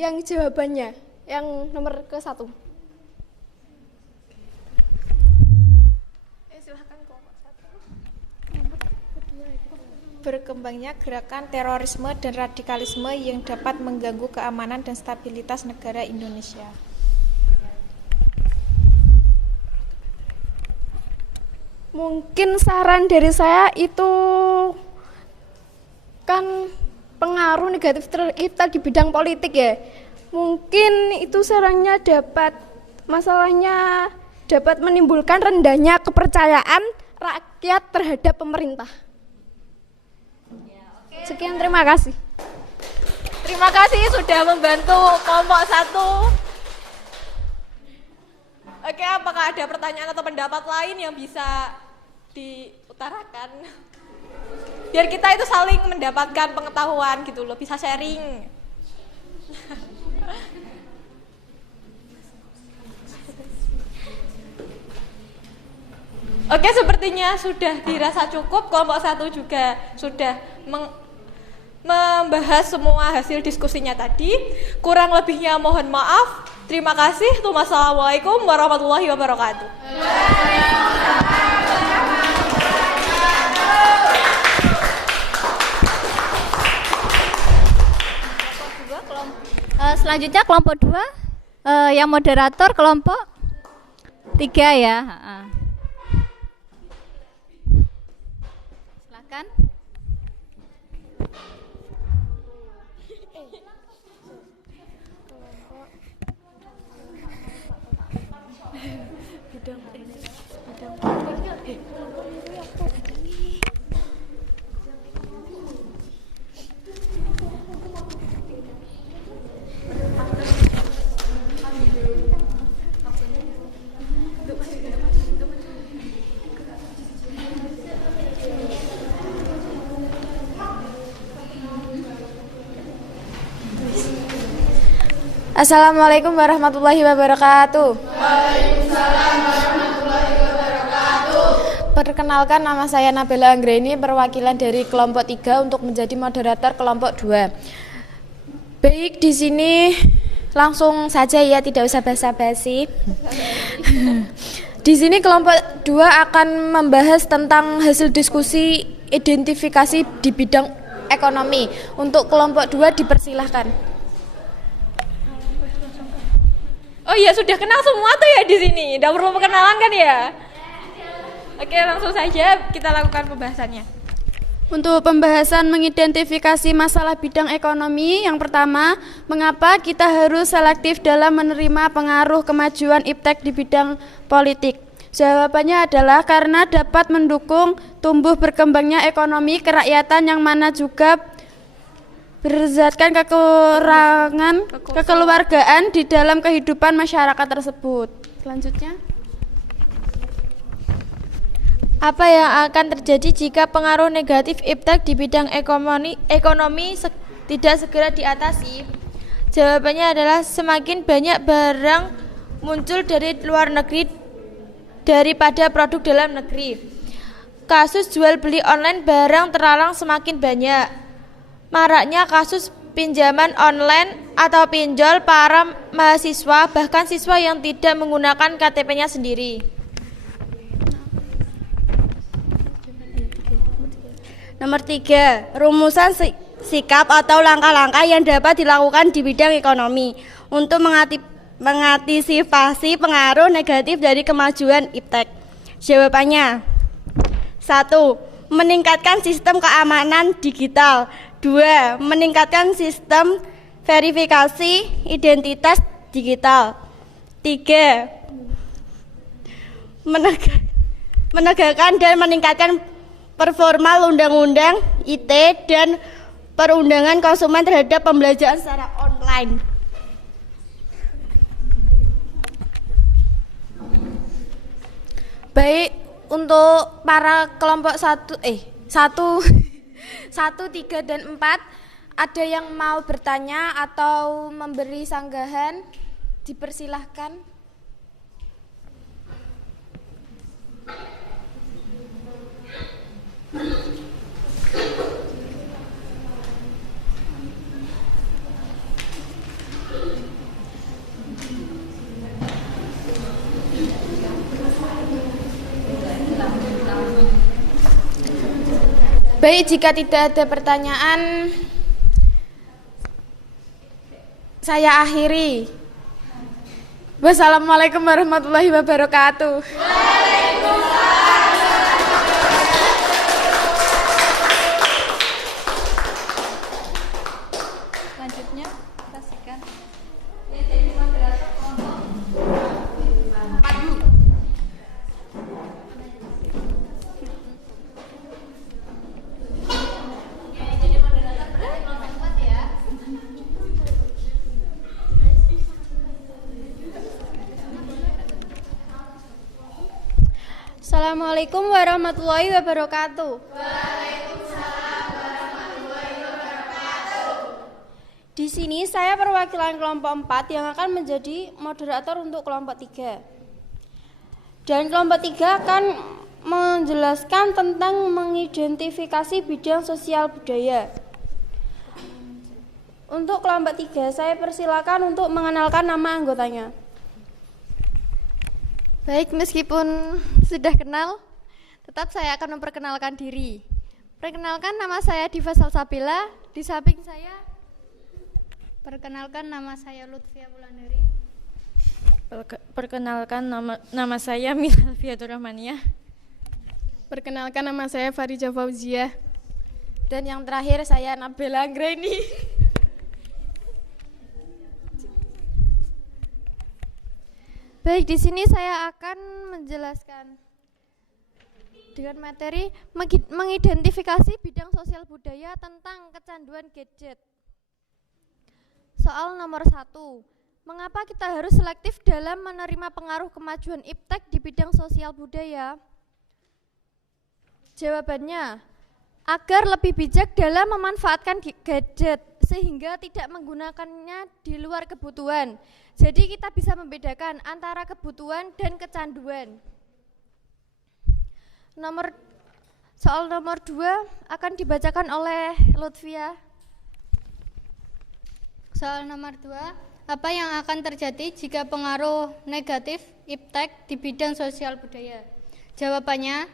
yang jawabannya, yang nomor ke-1. berkembangnya gerakan terorisme dan radikalisme yang dapat mengganggu keamanan dan stabilitas negara Indonesia. Mungkin saran dari saya itu kan pengaruh negatif kita di bidang politik ya. Mungkin itu sarannya masalahnya dapat menimbulkan rendahnya kepercayaan rakyat terhadap pemerintah. Sekian, terima kasih. Terima kasih sudah membantu kelompok 1. Oke, apakah ada pertanyaan atau pendapat lain yang bisa diutarakan? Biar kita itu saling mendapatkan pengetahuan gitu loh, bisa sharing. Oke, sepertinya sudah dirasa cukup. Kelompok 1 juga sudah membahas semua hasil diskusinya tadi. Kurang lebihnya mohon maaf. Terima kasih. Wassalamualaikum warahmatullahi wabarakatuh. Selanjutnya kelompok 2, yang moderator kelompok 3 ya. Silakan. Assalamualaikum warahmatullahi wabarakatuh. Waalaikumsalam warahmatullahi wabarakatuh. Perkenalkan, nama saya Nabila Anggreni, perwakilan dari kelompok 3 untuk menjadi moderator kelompok 2. Baik, di sini langsung saja ya, tidak usah basa-basi. Di sini kelompok 2 akan membahas tentang hasil diskusi identifikasi di bidang ekonomi. Untuk kelompok 2 dipersilahkan. Oh iya, sudah kenal semua tuh ya di sini. Udah perlu perkenalan kan ya? Oke, langsung saja kita lakukan pembahasannya. Untuk pembahasan mengidentifikasi masalah bidang ekonomi, yang pertama, mengapa kita harus selektif dalam menerima pengaruh kemajuan iptek di bidang politik? Jawabannya adalah karena dapat mendukung tumbuh berkembangnya ekonomi kerakyatan yang mana juga berzatkan kekeluargaan di dalam kehidupan masyarakat tersebut. Selanjutnya, Apa yang akan terjadi jika pengaruh negatif iptek di bidang ekonomi tidak segera diatasi? Jawabannya adalah semakin banyak barang muncul dari luar negeri daripada produk dalam negeri. Kasus jual beli online barang terlarang semakin banyak. Maraknya kasus pinjaman online atau pinjol para mahasiswa, bahkan siswa yang tidak menggunakan KTP-nya sendiri. nomor 3, rumusan sikap atau langkah-langkah yang dapat dilakukan di bidang ekonomi untuk mengantisipasi pengaruh negatif dari kemajuan iptek. Jawabannya: 1. Meningkatkan sistem keamanan digital. 2. Meningkatkan sistem verifikasi identitas digital. 3. Menegakkan dan meningkatkan performa undang-undang IT dan perundangan konsumen terhadap pembelajaran secara online. Baik, untuk para kelompok 1, 3 dan 4, ada yang mau bertanya atau memberi sanggahan? Dipersilahkan. Baik, jika tidak ada pertanyaan, saya akhiri. Wassalamualaikum warahmatullahi wabarakatuh. Selanjutnya kita sikan. Assalamualaikum warahmatullahi wabarakatuh. Di sini saya perwakilan kelompok 4 yang akan menjadi moderator untuk kelompok 3. Dan kelompok 3 akan menjelaskan tentang mengidentifikasi bidang sosial budaya. Untuk kelompok 3, saya persilakan untuk mengenalkan nama anggotanya. Baik, meskipun sudah kenal, tetap saya akan memperkenalkan diri. Perkenalkan, nama saya Diva Salsabila. Di samping saya, perkenalkan, nama saya Lutfia Wulandari. Perkenalkan, nama saya Mila Fiatur Rahmania. Perkenalkan, nama saya Farija Fauzia. Dan yang terakhir, saya Nabila Anggreni. baik, di sini saya akan menjelaskan dengan materi mengidentifikasi bidang sosial budaya tentang kecanduan gadget. Soal nomor 1, mengapa kita harus selektif dalam menerima pengaruh kemajuan iptek di bidang sosial budaya? Jawabannya, agar lebih bijak dalam memanfaatkan gadget sehingga tidak menggunakannya di luar kebutuhan. Jadi kita bisa membedakan antara kebutuhan dan kecanduan. Soal nomor 2 akan dibacakan oleh Lutfia. Soal nomor 2, apa yang akan terjadi jika pengaruh negatif iptek di bidang sosial budaya? Jawabannya,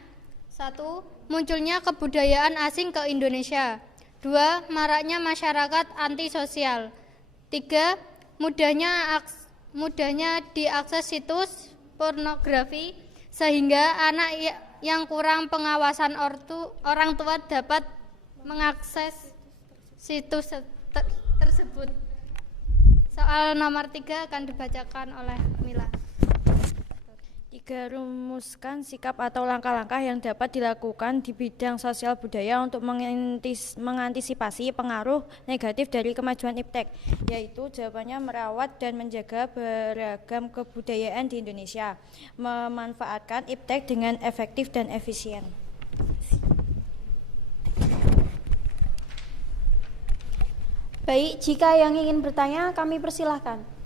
1. Munculnya kebudayaan asing ke Indonesia. 2. Maraknya masyarakat antisosial. 3. Mudahnya diakses situs pornografi sehingga anak yang kurang pengawasan orang tua dapat mengakses situs tersebut. Soal nomor 3 akan dibacakan oleh Mila. 3. Rumuskan sikap atau langkah-langkah yang dapat dilakukan di bidang sosial budaya untuk mengantisipasi pengaruh negatif dari kemajuan iptek, yaitu jawabannya merawat dan menjaga beragam kebudayaan di Indonesia, memanfaatkan iptek dengan efektif dan efisien. Baik, jika yang ingin bertanya kami persilahkan.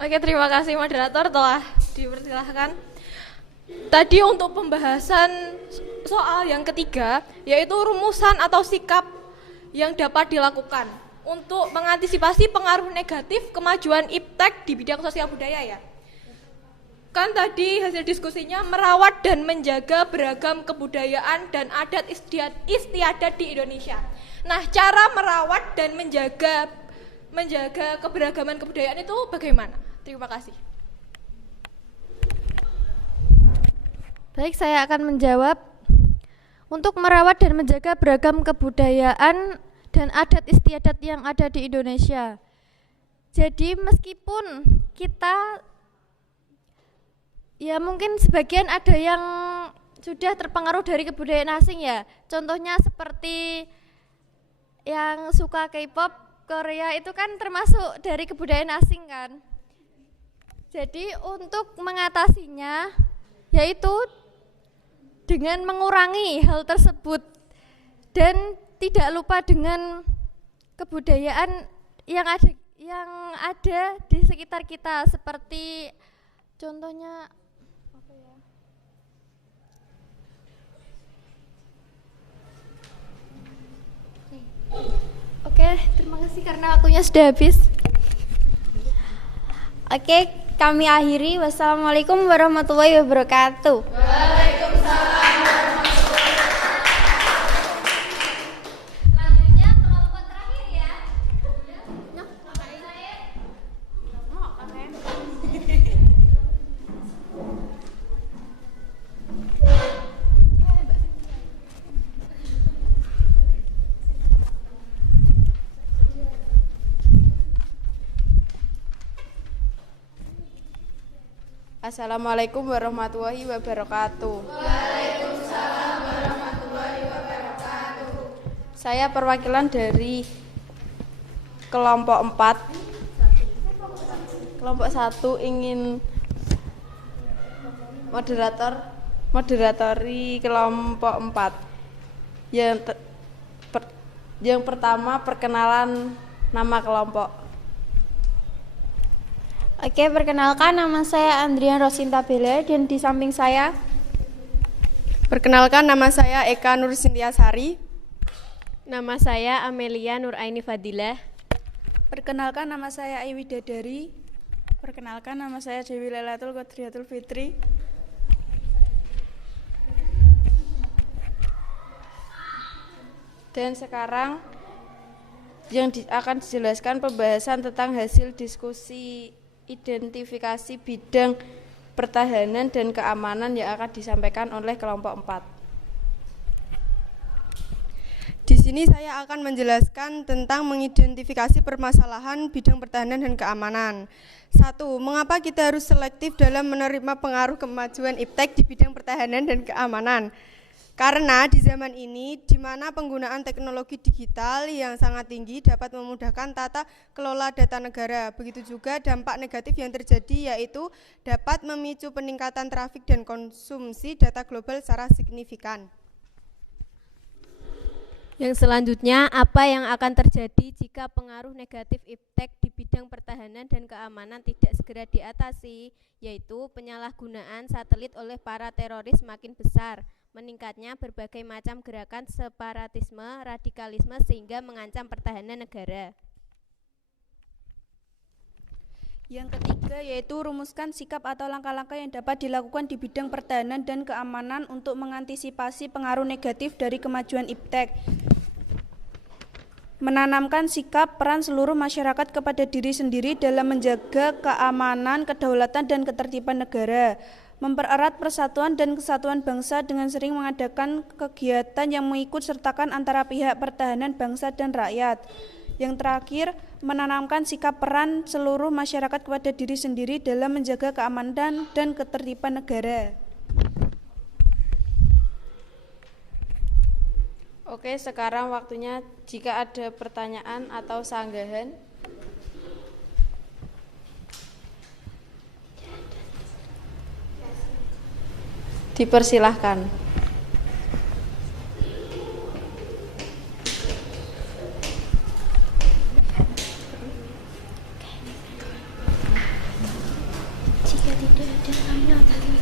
Oke, terima kasih moderator telah dipersilahkan. Tadi untuk pembahasan soal yang ketiga, yaitu rumusan atau sikap yang dapat dilakukan untuk mengantisipasi pengaruh negatif kemajuan iptek di bidang sosial budaya ya. Kan tadi hasil diskusinya merawat dan menjaga beragam kebudayaan dan adat istiadat di Indonesia. Nah, cara merawat dan menjaga keberagaman kebudayaan itu bagaimana? Terima kasih. Baik, saya akan menjawab. Untuk merawat dan menjaga beragam kebudayaan dan adat istiadat yang ada di Indonesia. Jadi meskipun kita, ya mungkin sebagian ada yang sudah terpengaruh dari kebudayaan asing ya. Contohnya seperti yang suka K-pop, Korea itu kan termasuk dari kebudayaan asing kan. Jadi untuk mengatasinya yaitu dengan mengurangi hal tersebut dan tidak lupa dengan kebudayaan yang ada di sekitar kita, seperti contohnya apa ya? Oke, terima kasih karena waktunya sudah habis. Oke, kami akhiri. Wassalamualaikum warahmatullahi wabarakatuh. Waalaikumsalam. Selanjutnya kelompok terakhir ya. Assalamualaikum warahmatullahi wabarakatuh. Waalaikumsalam warahmatullahi wabarakatuh. Saya perwakilan dari kelompok 4. Kelompok 1 ingin moderatori kelompok 4. Yang pertama perkenalan nama kelompok. Oke, perkenalkan nama saya Andrian Rosinta Bella dan di samping saya. Perkenalkan nama saya Eka Nur Sintiasari. Nama saya Amelia Nuraini Fadilah. Perkenalkan nama saya Ayu Widadari. Perkenalkan nama saya Dewi Lailatul Qadriyatul Fitri. Dan sekarang yang akan dijelaskan pembahasan tentang hasil diskusi identifikasi bidang pertahanan dan keamanan yang akan disampaikan oleh kelompok 4. Di sini saya akan menjelaskan tentang mengidentifikasi permasalahan bidang pertahanan dan keamanan. 1. Mengapa kita harus selektif dalam menerima pengaruh kemajuan iptek di bidang pertahanan dan keamanan? Karena di zaman ini, di mana penggunaan teknologi digital yang sangat tinggi dapat memudahkan tata kelola data negara. Begitu juga dampak negatif yang terjadi, yaitu dapat memicu peningkatan trafik dan konsumsi data global secara signifikan. Yang selanjutnya, apa yang akan terjadi jika pengaruh negatif iptek di bidang pertahanan dan keamanan tidak segera diatasi, yaitu penyalahgunaan satelit oleh para teroris makin besar, meningkatnya berbagai macam gerakan separatisme, radikalisme sehingga mengancam pertahanan negara. Yang ketiga yaitu rumuskan sikap atau langkah-langkah yang dapat dilakukan di bidang pertahanan dan keamanan untuk mengantisipasi pengaruh negatif dari kemajuan iptek. Menanamkan sikap peran seluruh masyarakat kepada diri sendiri dalam menjaga keamanan, kedaulatan, dan ketertiban negara. Mempererat persatuan dan kesatuan bangsa dengan sering mengadakan kegiatan yang mengikut sertakan antara pihak pertahanan bangsa dan rakyat. Yang terakhir, menanamkan sikap peran seluruh masyarakat kepada diri sendiri dalam menjaga keamanan dan ketertiban negara. Oke, sekarang waktunya jika ada pertanyaan atau sanggahan. Dipersilahkan.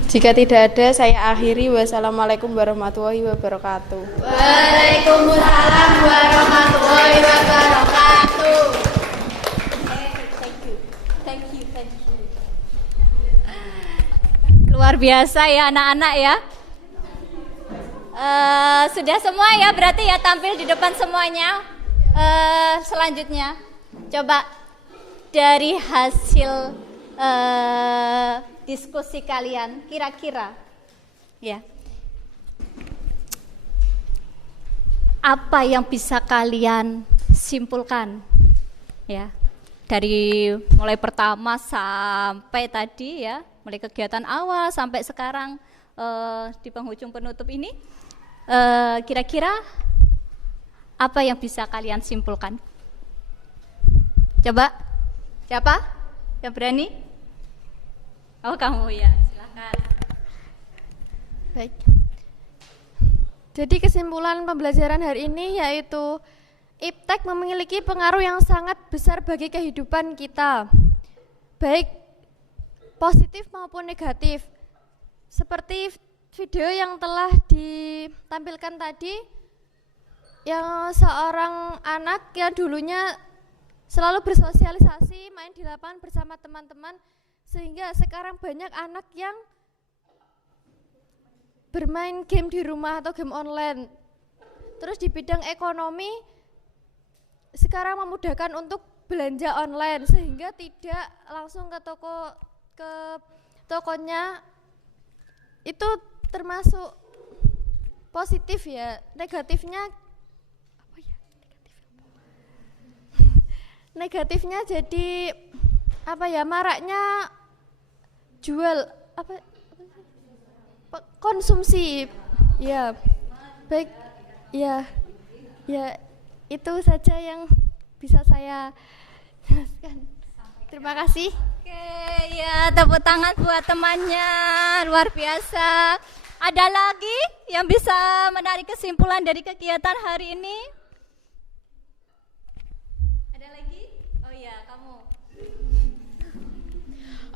Jika tidak ada, saya akhiri. Wassalamualaikum warahmatullahi wabarakatuh. Waalaikumsalam warahmatullahi wabarakatuh. Thank you. Luar biasa ya anak-anak ya. Sudah semua ya, berarti ya tampil di depan semuanya. Selanjutnya, coba dari hasil diskusi kalian, kira-kira ya apa yang bisa kalian simpulkan ya dari mulai pertama sampai tadi ya, mulai kegiatan awal sampai sekarang di penghujung penutup ini, kira-kira apa yang bisa kalian simpulkan? Coba, siapa yang berani? Oh, kamu ya, silakan. Baik. Jadi kesimpulan pembelajaran hari ini yaitu iptek memiliki pengaruh yang sangat besar bagi kehidupan kita, baik positif maupun negatif. Seperti video yang telah ditampilkan tadi, yang seorang anak yang dulunya selalu bersosialisasi, main di lapangan bersama teman-teman, Sehingga sekarang banyak anak yang bermain game di rumah atau game online. Terus di bidang ekonomi sekarang memudahkan untuk belanja online sehingga tidak langsung ke tokonya. Itu termasuk positif ya. Negatifnya negatifnya jadi maraknya jual konsumsi. Ya, baik. Ya, itu saja yang bisa saya jelaskan. Terima kasih. Oke, ya tepuk tangan buat temannya, luar biasa. Ada lagi yang bisa menarik kesimpulan dari kegiatan hari ini? Ada lagi? Oh iya, kamu.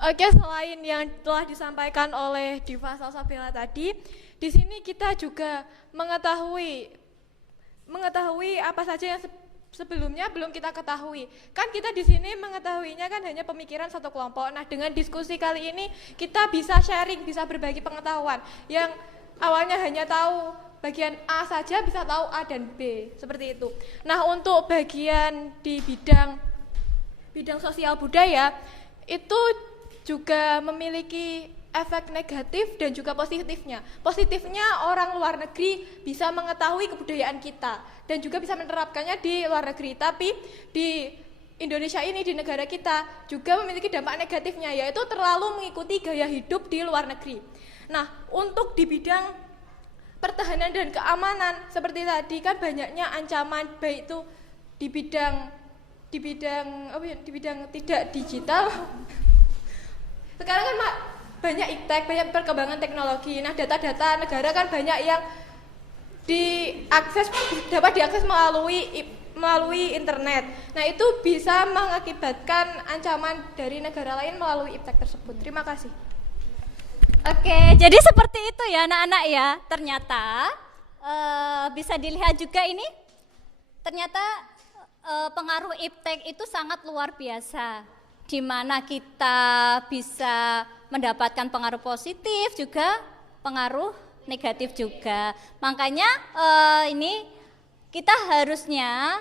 Oke, selain yang telah disampaikan oleh Diva Salsabila tadi, di sini kita juga mengetahui apa saja yang sebelumnya belum kita ketahui. Kan kita di sini mengetahuinya kan hanya pemikiran satu kelompok. Nah, dengan diskusi kali ini kita bisa sharing, bisa berbagi pengetahuan. Yang awalnya hanya tahu bagian A saja bisa tahu A dan B, seperti itu. Nah, untuk bagian di bidang sosial budaya itu juga memiliki efek negatif dan juga positifnya. Positifnya orang luar negeri bisa mengetahui kebudayaan kita dan juga bisa menerapkannya di luar negeri. Tapi di Indonesia ini, di negara kita juga memiliki dampak negatifnya, yaitu terlalu mengikuti gaya hidup di luar negeri. Nah, untuk di bidang pertahanan dan keamanan seperti tadi kan banyaknya ancaman, baik itu di bidang tidak digital. Sekarang kan banyak iptek, banyak perkembangan teknologi. Nah, data-data negara kan banyak yang dapat diakses melalui internet. Nah, itu bisa mengakibatkan ancaman dari negara lain melalui iptek tersebut. Terima kasih. Oke, jadi seperti itu ya anak-anak ya. Ternyata bisa dilihat juga ini, ternyata pengaruh iptek itu sangat luar biasa, di mana kita bisa mendapatkan pengaruh positif juga pengaruh negatif juga. Makanya ini kita harusnya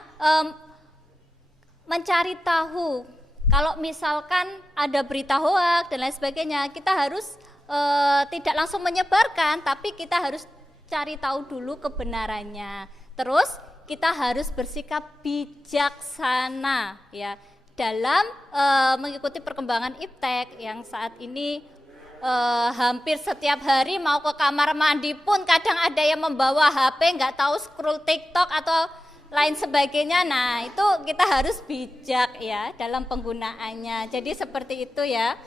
mencari tahu. Kalau misalkan ada berita hoak dan lain sebagainya, kita harus tidak langsung menyebarkan, tapi kita harus cari tahu dulu kebenarannya. Terus kita harus bersikap bijaksana ya dalam mengikuti perkembangan iptek yang saat ini hampir setiap hari mau ke kamar mandi pun kadang ada yang membawa HP, nggak tahu scroll TikTok atau lain sebagainya. Nah, itu kita harus bijak ya dalam penggunaannya. Jadi seperti itu ya.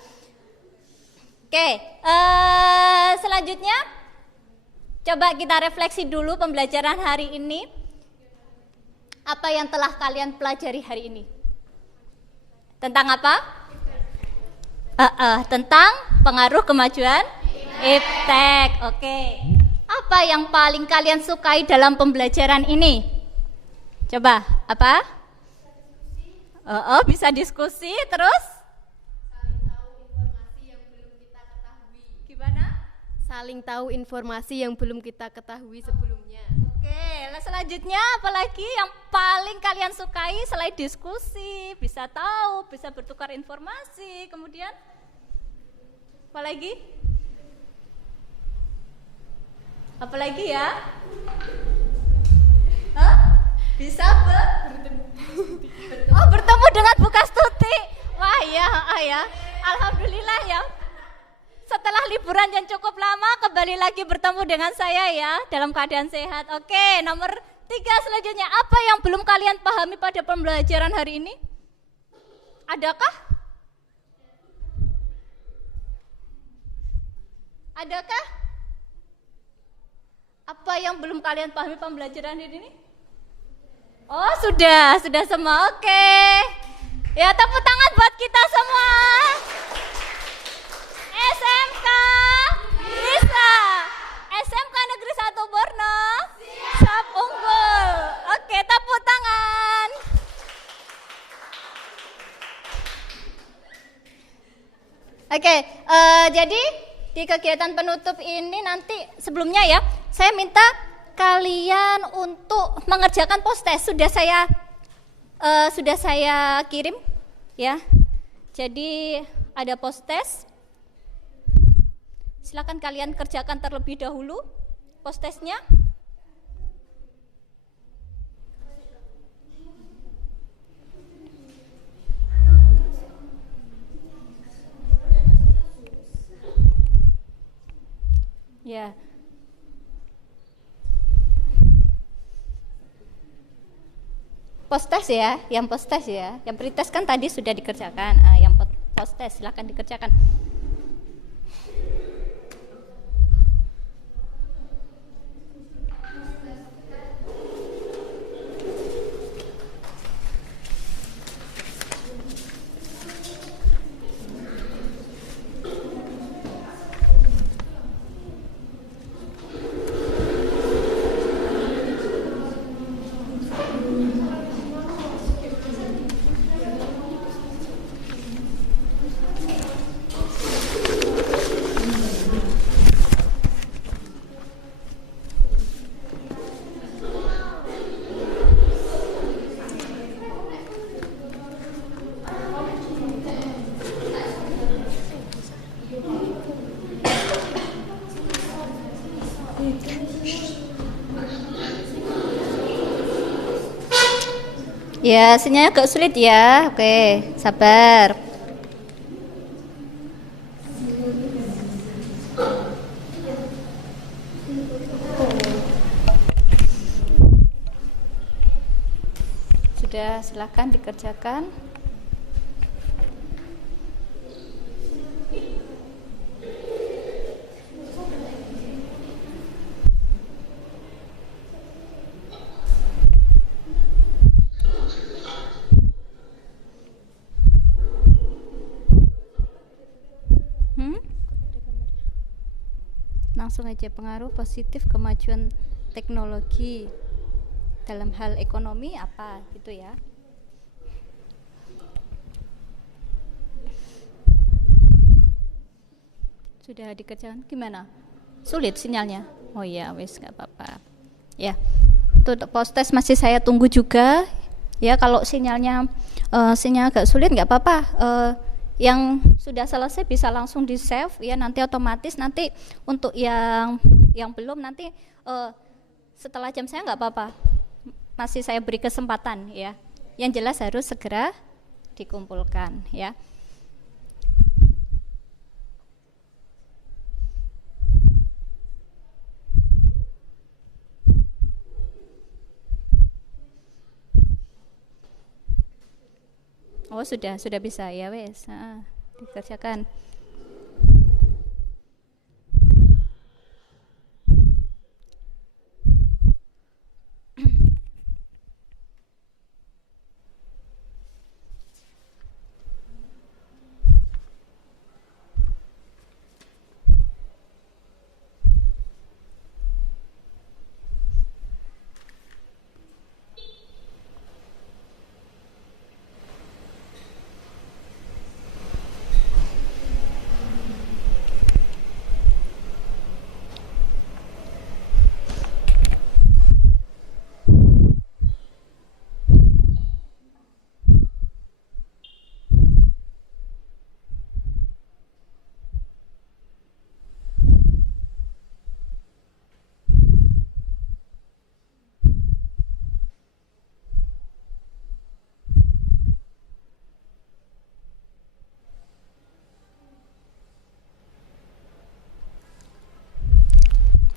Oke, selanjutnya coba kita refleksi dulu pembelajaran hari ini. Apa yang telah kalian pelajari hari ini? Tentang apa? Tentang pengaruh kemajuan iptek. Oke. Apa yang paling kalian sukai dalam pembelajaran ini? Coba, apa? Bisa diskusi, terus? Saling tahu informasi yang belum kita ketahui sebelumnya. Oke, selanjutnya apalagi yang paling kalian sukai selain diskusi, bisa tahu, bisa bertukar informasi, kemudian apalagi? Apalagi ya? Bisa bertemu dengan Bu Kastuti. Wah ya, alhamdulillah ya. Setelah liburan yang cukup lama kembali lagi bertemu dengan saya ya dalam keadaan sehat. Oke, nomor 3 selanjutnya, apa yang belum kalian pahami pada pembelajaran hari ini? Adakah? Apa yang belum kalian pahami pembelajaran hari ini? Oh, sudah semua. Oke. Ya, tepuk tangan buat kita semua. SMK bisa. SMK Negeri 1 Borno siap unggul. Oke, tepuk tangan. Oke, Jadi di kegiatan penutup ini nanti sebelumnya ya, saya minta kalian untuk mengerjakan post-test. Sudah saya kirim ya. Jadi ada post-test. Silakan kalian kerjakan terlebih dahulu post-testnya. Ya. Post-test ya, yang post-test ya. Yang pretest kan tadi sudah dikerjakan. Yang post-test silakan dikerjakan. Ya, sinyalnya agak sulit ya. Oke, sabar. Sudah, silakan dikerjakan. Langsung aja, pengaruh positif kemajuan teknologi dalam hal ekonomi apa gitu ya. Sudah dikerjakan, gimana? Sulit sinyalnya? Oh iya, wis nggak apa-apa. Ya, untuk post-test masih saya tunggu juga. Ya, kalau sinyal agak sulit nggak apa-apa. Yang sudah selesai bisa langsung di save ya, nanti otomatis nanti untuk yang belum nanti setelah jam saya nggak apa-apa, masih saya beri kesempatan ya. Yang jelas harus segera dikumpulkan ya. Oh sudah bisa ya wes, dikerjakan.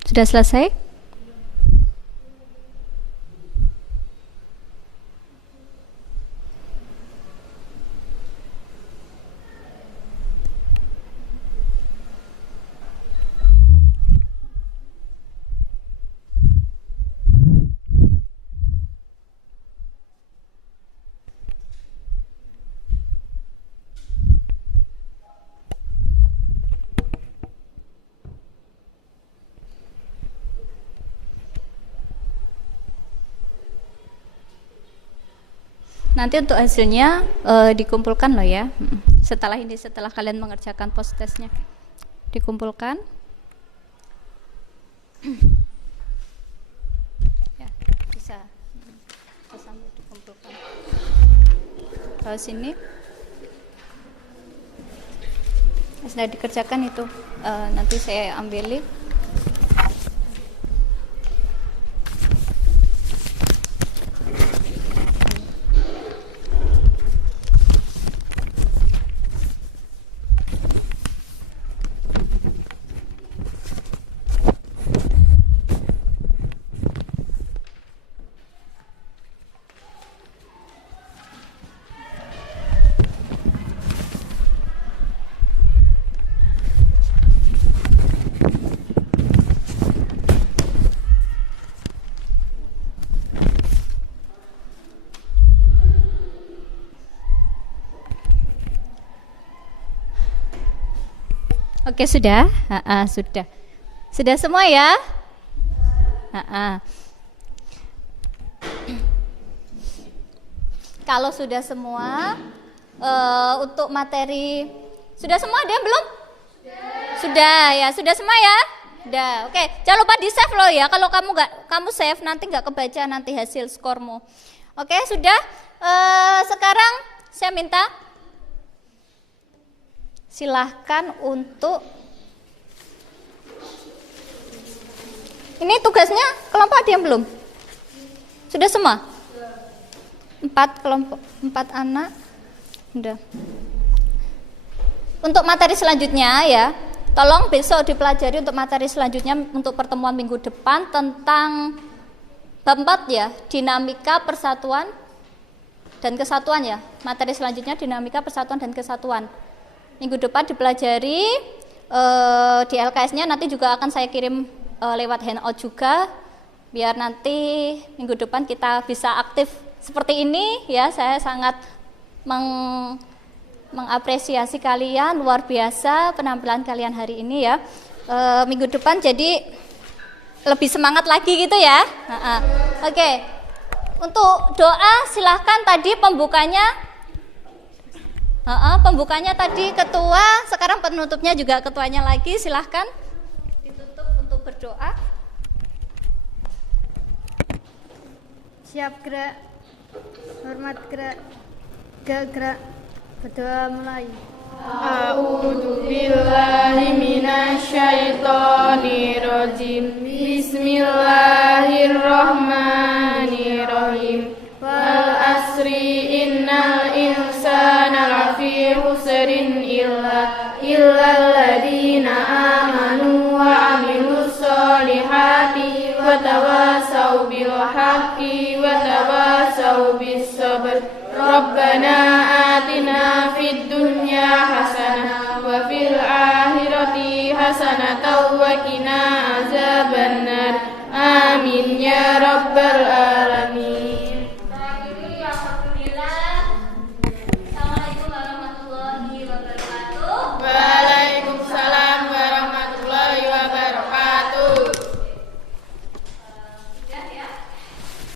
Sudah selesai? Nanti untuk hasilnya dikumpulkan loh ya. Setelah kalian mengerjakan post testnya. dikumpulkan. Ya, bisa sambil dikumpulkan. Kalau sini sudah dikerjakan itu, nanti saya ambilin. Oke, sudah? Sudah. Sudah semua ya? Kalau sudah semua, untuk materi sudah semua ada belum? Sudah ya, sudah semua ya? Sudah. Oke, jangan lupa di save loh ya. Kalau kamu save nanti nggak kebaca nanti hasil skormu. Oke, sudah. Sekarang saya minta silahkan untuk ini tugasnya kelompok ada yang belum? Sudah semua? 4 kelompok, 4 anak. Sudah. Untuk materi selanjutnya ya, tolong besok dipelajari untuk materi selanjutnya untuk pertemuan minggu depan tentang bab 4 ya, dinamika persatuan dan kesatuan ya. Materi selanjutnya dinamika persatuan dan kesatuan. Minggu depan dipelajari, di LKS-nya nanti juga akan saya kirim lewat handout juga, biar nanti minggu depan kita bisa aktif seperti ini ya. Saya sangat mengapresiasi kalian, luar biasa penampilan kalian hari ini ya. Minggu depan jadi lebih semangat lagi gitu ya. Oke. Untuk doa silahkan tadi pembukanya. Pembukanya tadi ketua, sekarang penutupnya juga ketuanya lagi, silahkan ditutup untuk berdoa. Siap gerak, hormat gerak, gak gerak, berdoa mulai. A'udzu billahi minasyaitonir rajim. Bismillahirrahmanirrahim. Wal asri innal insana lafi khusrin illa alladziina amanu wa 'amilus solihati wa tawassaw bil haqqi wa tawassaw bis sabr. Rabbana atina fid dunya hasanah wa fil akhirati hasanah wa qina azabannar. Amin ya rabbal alamin.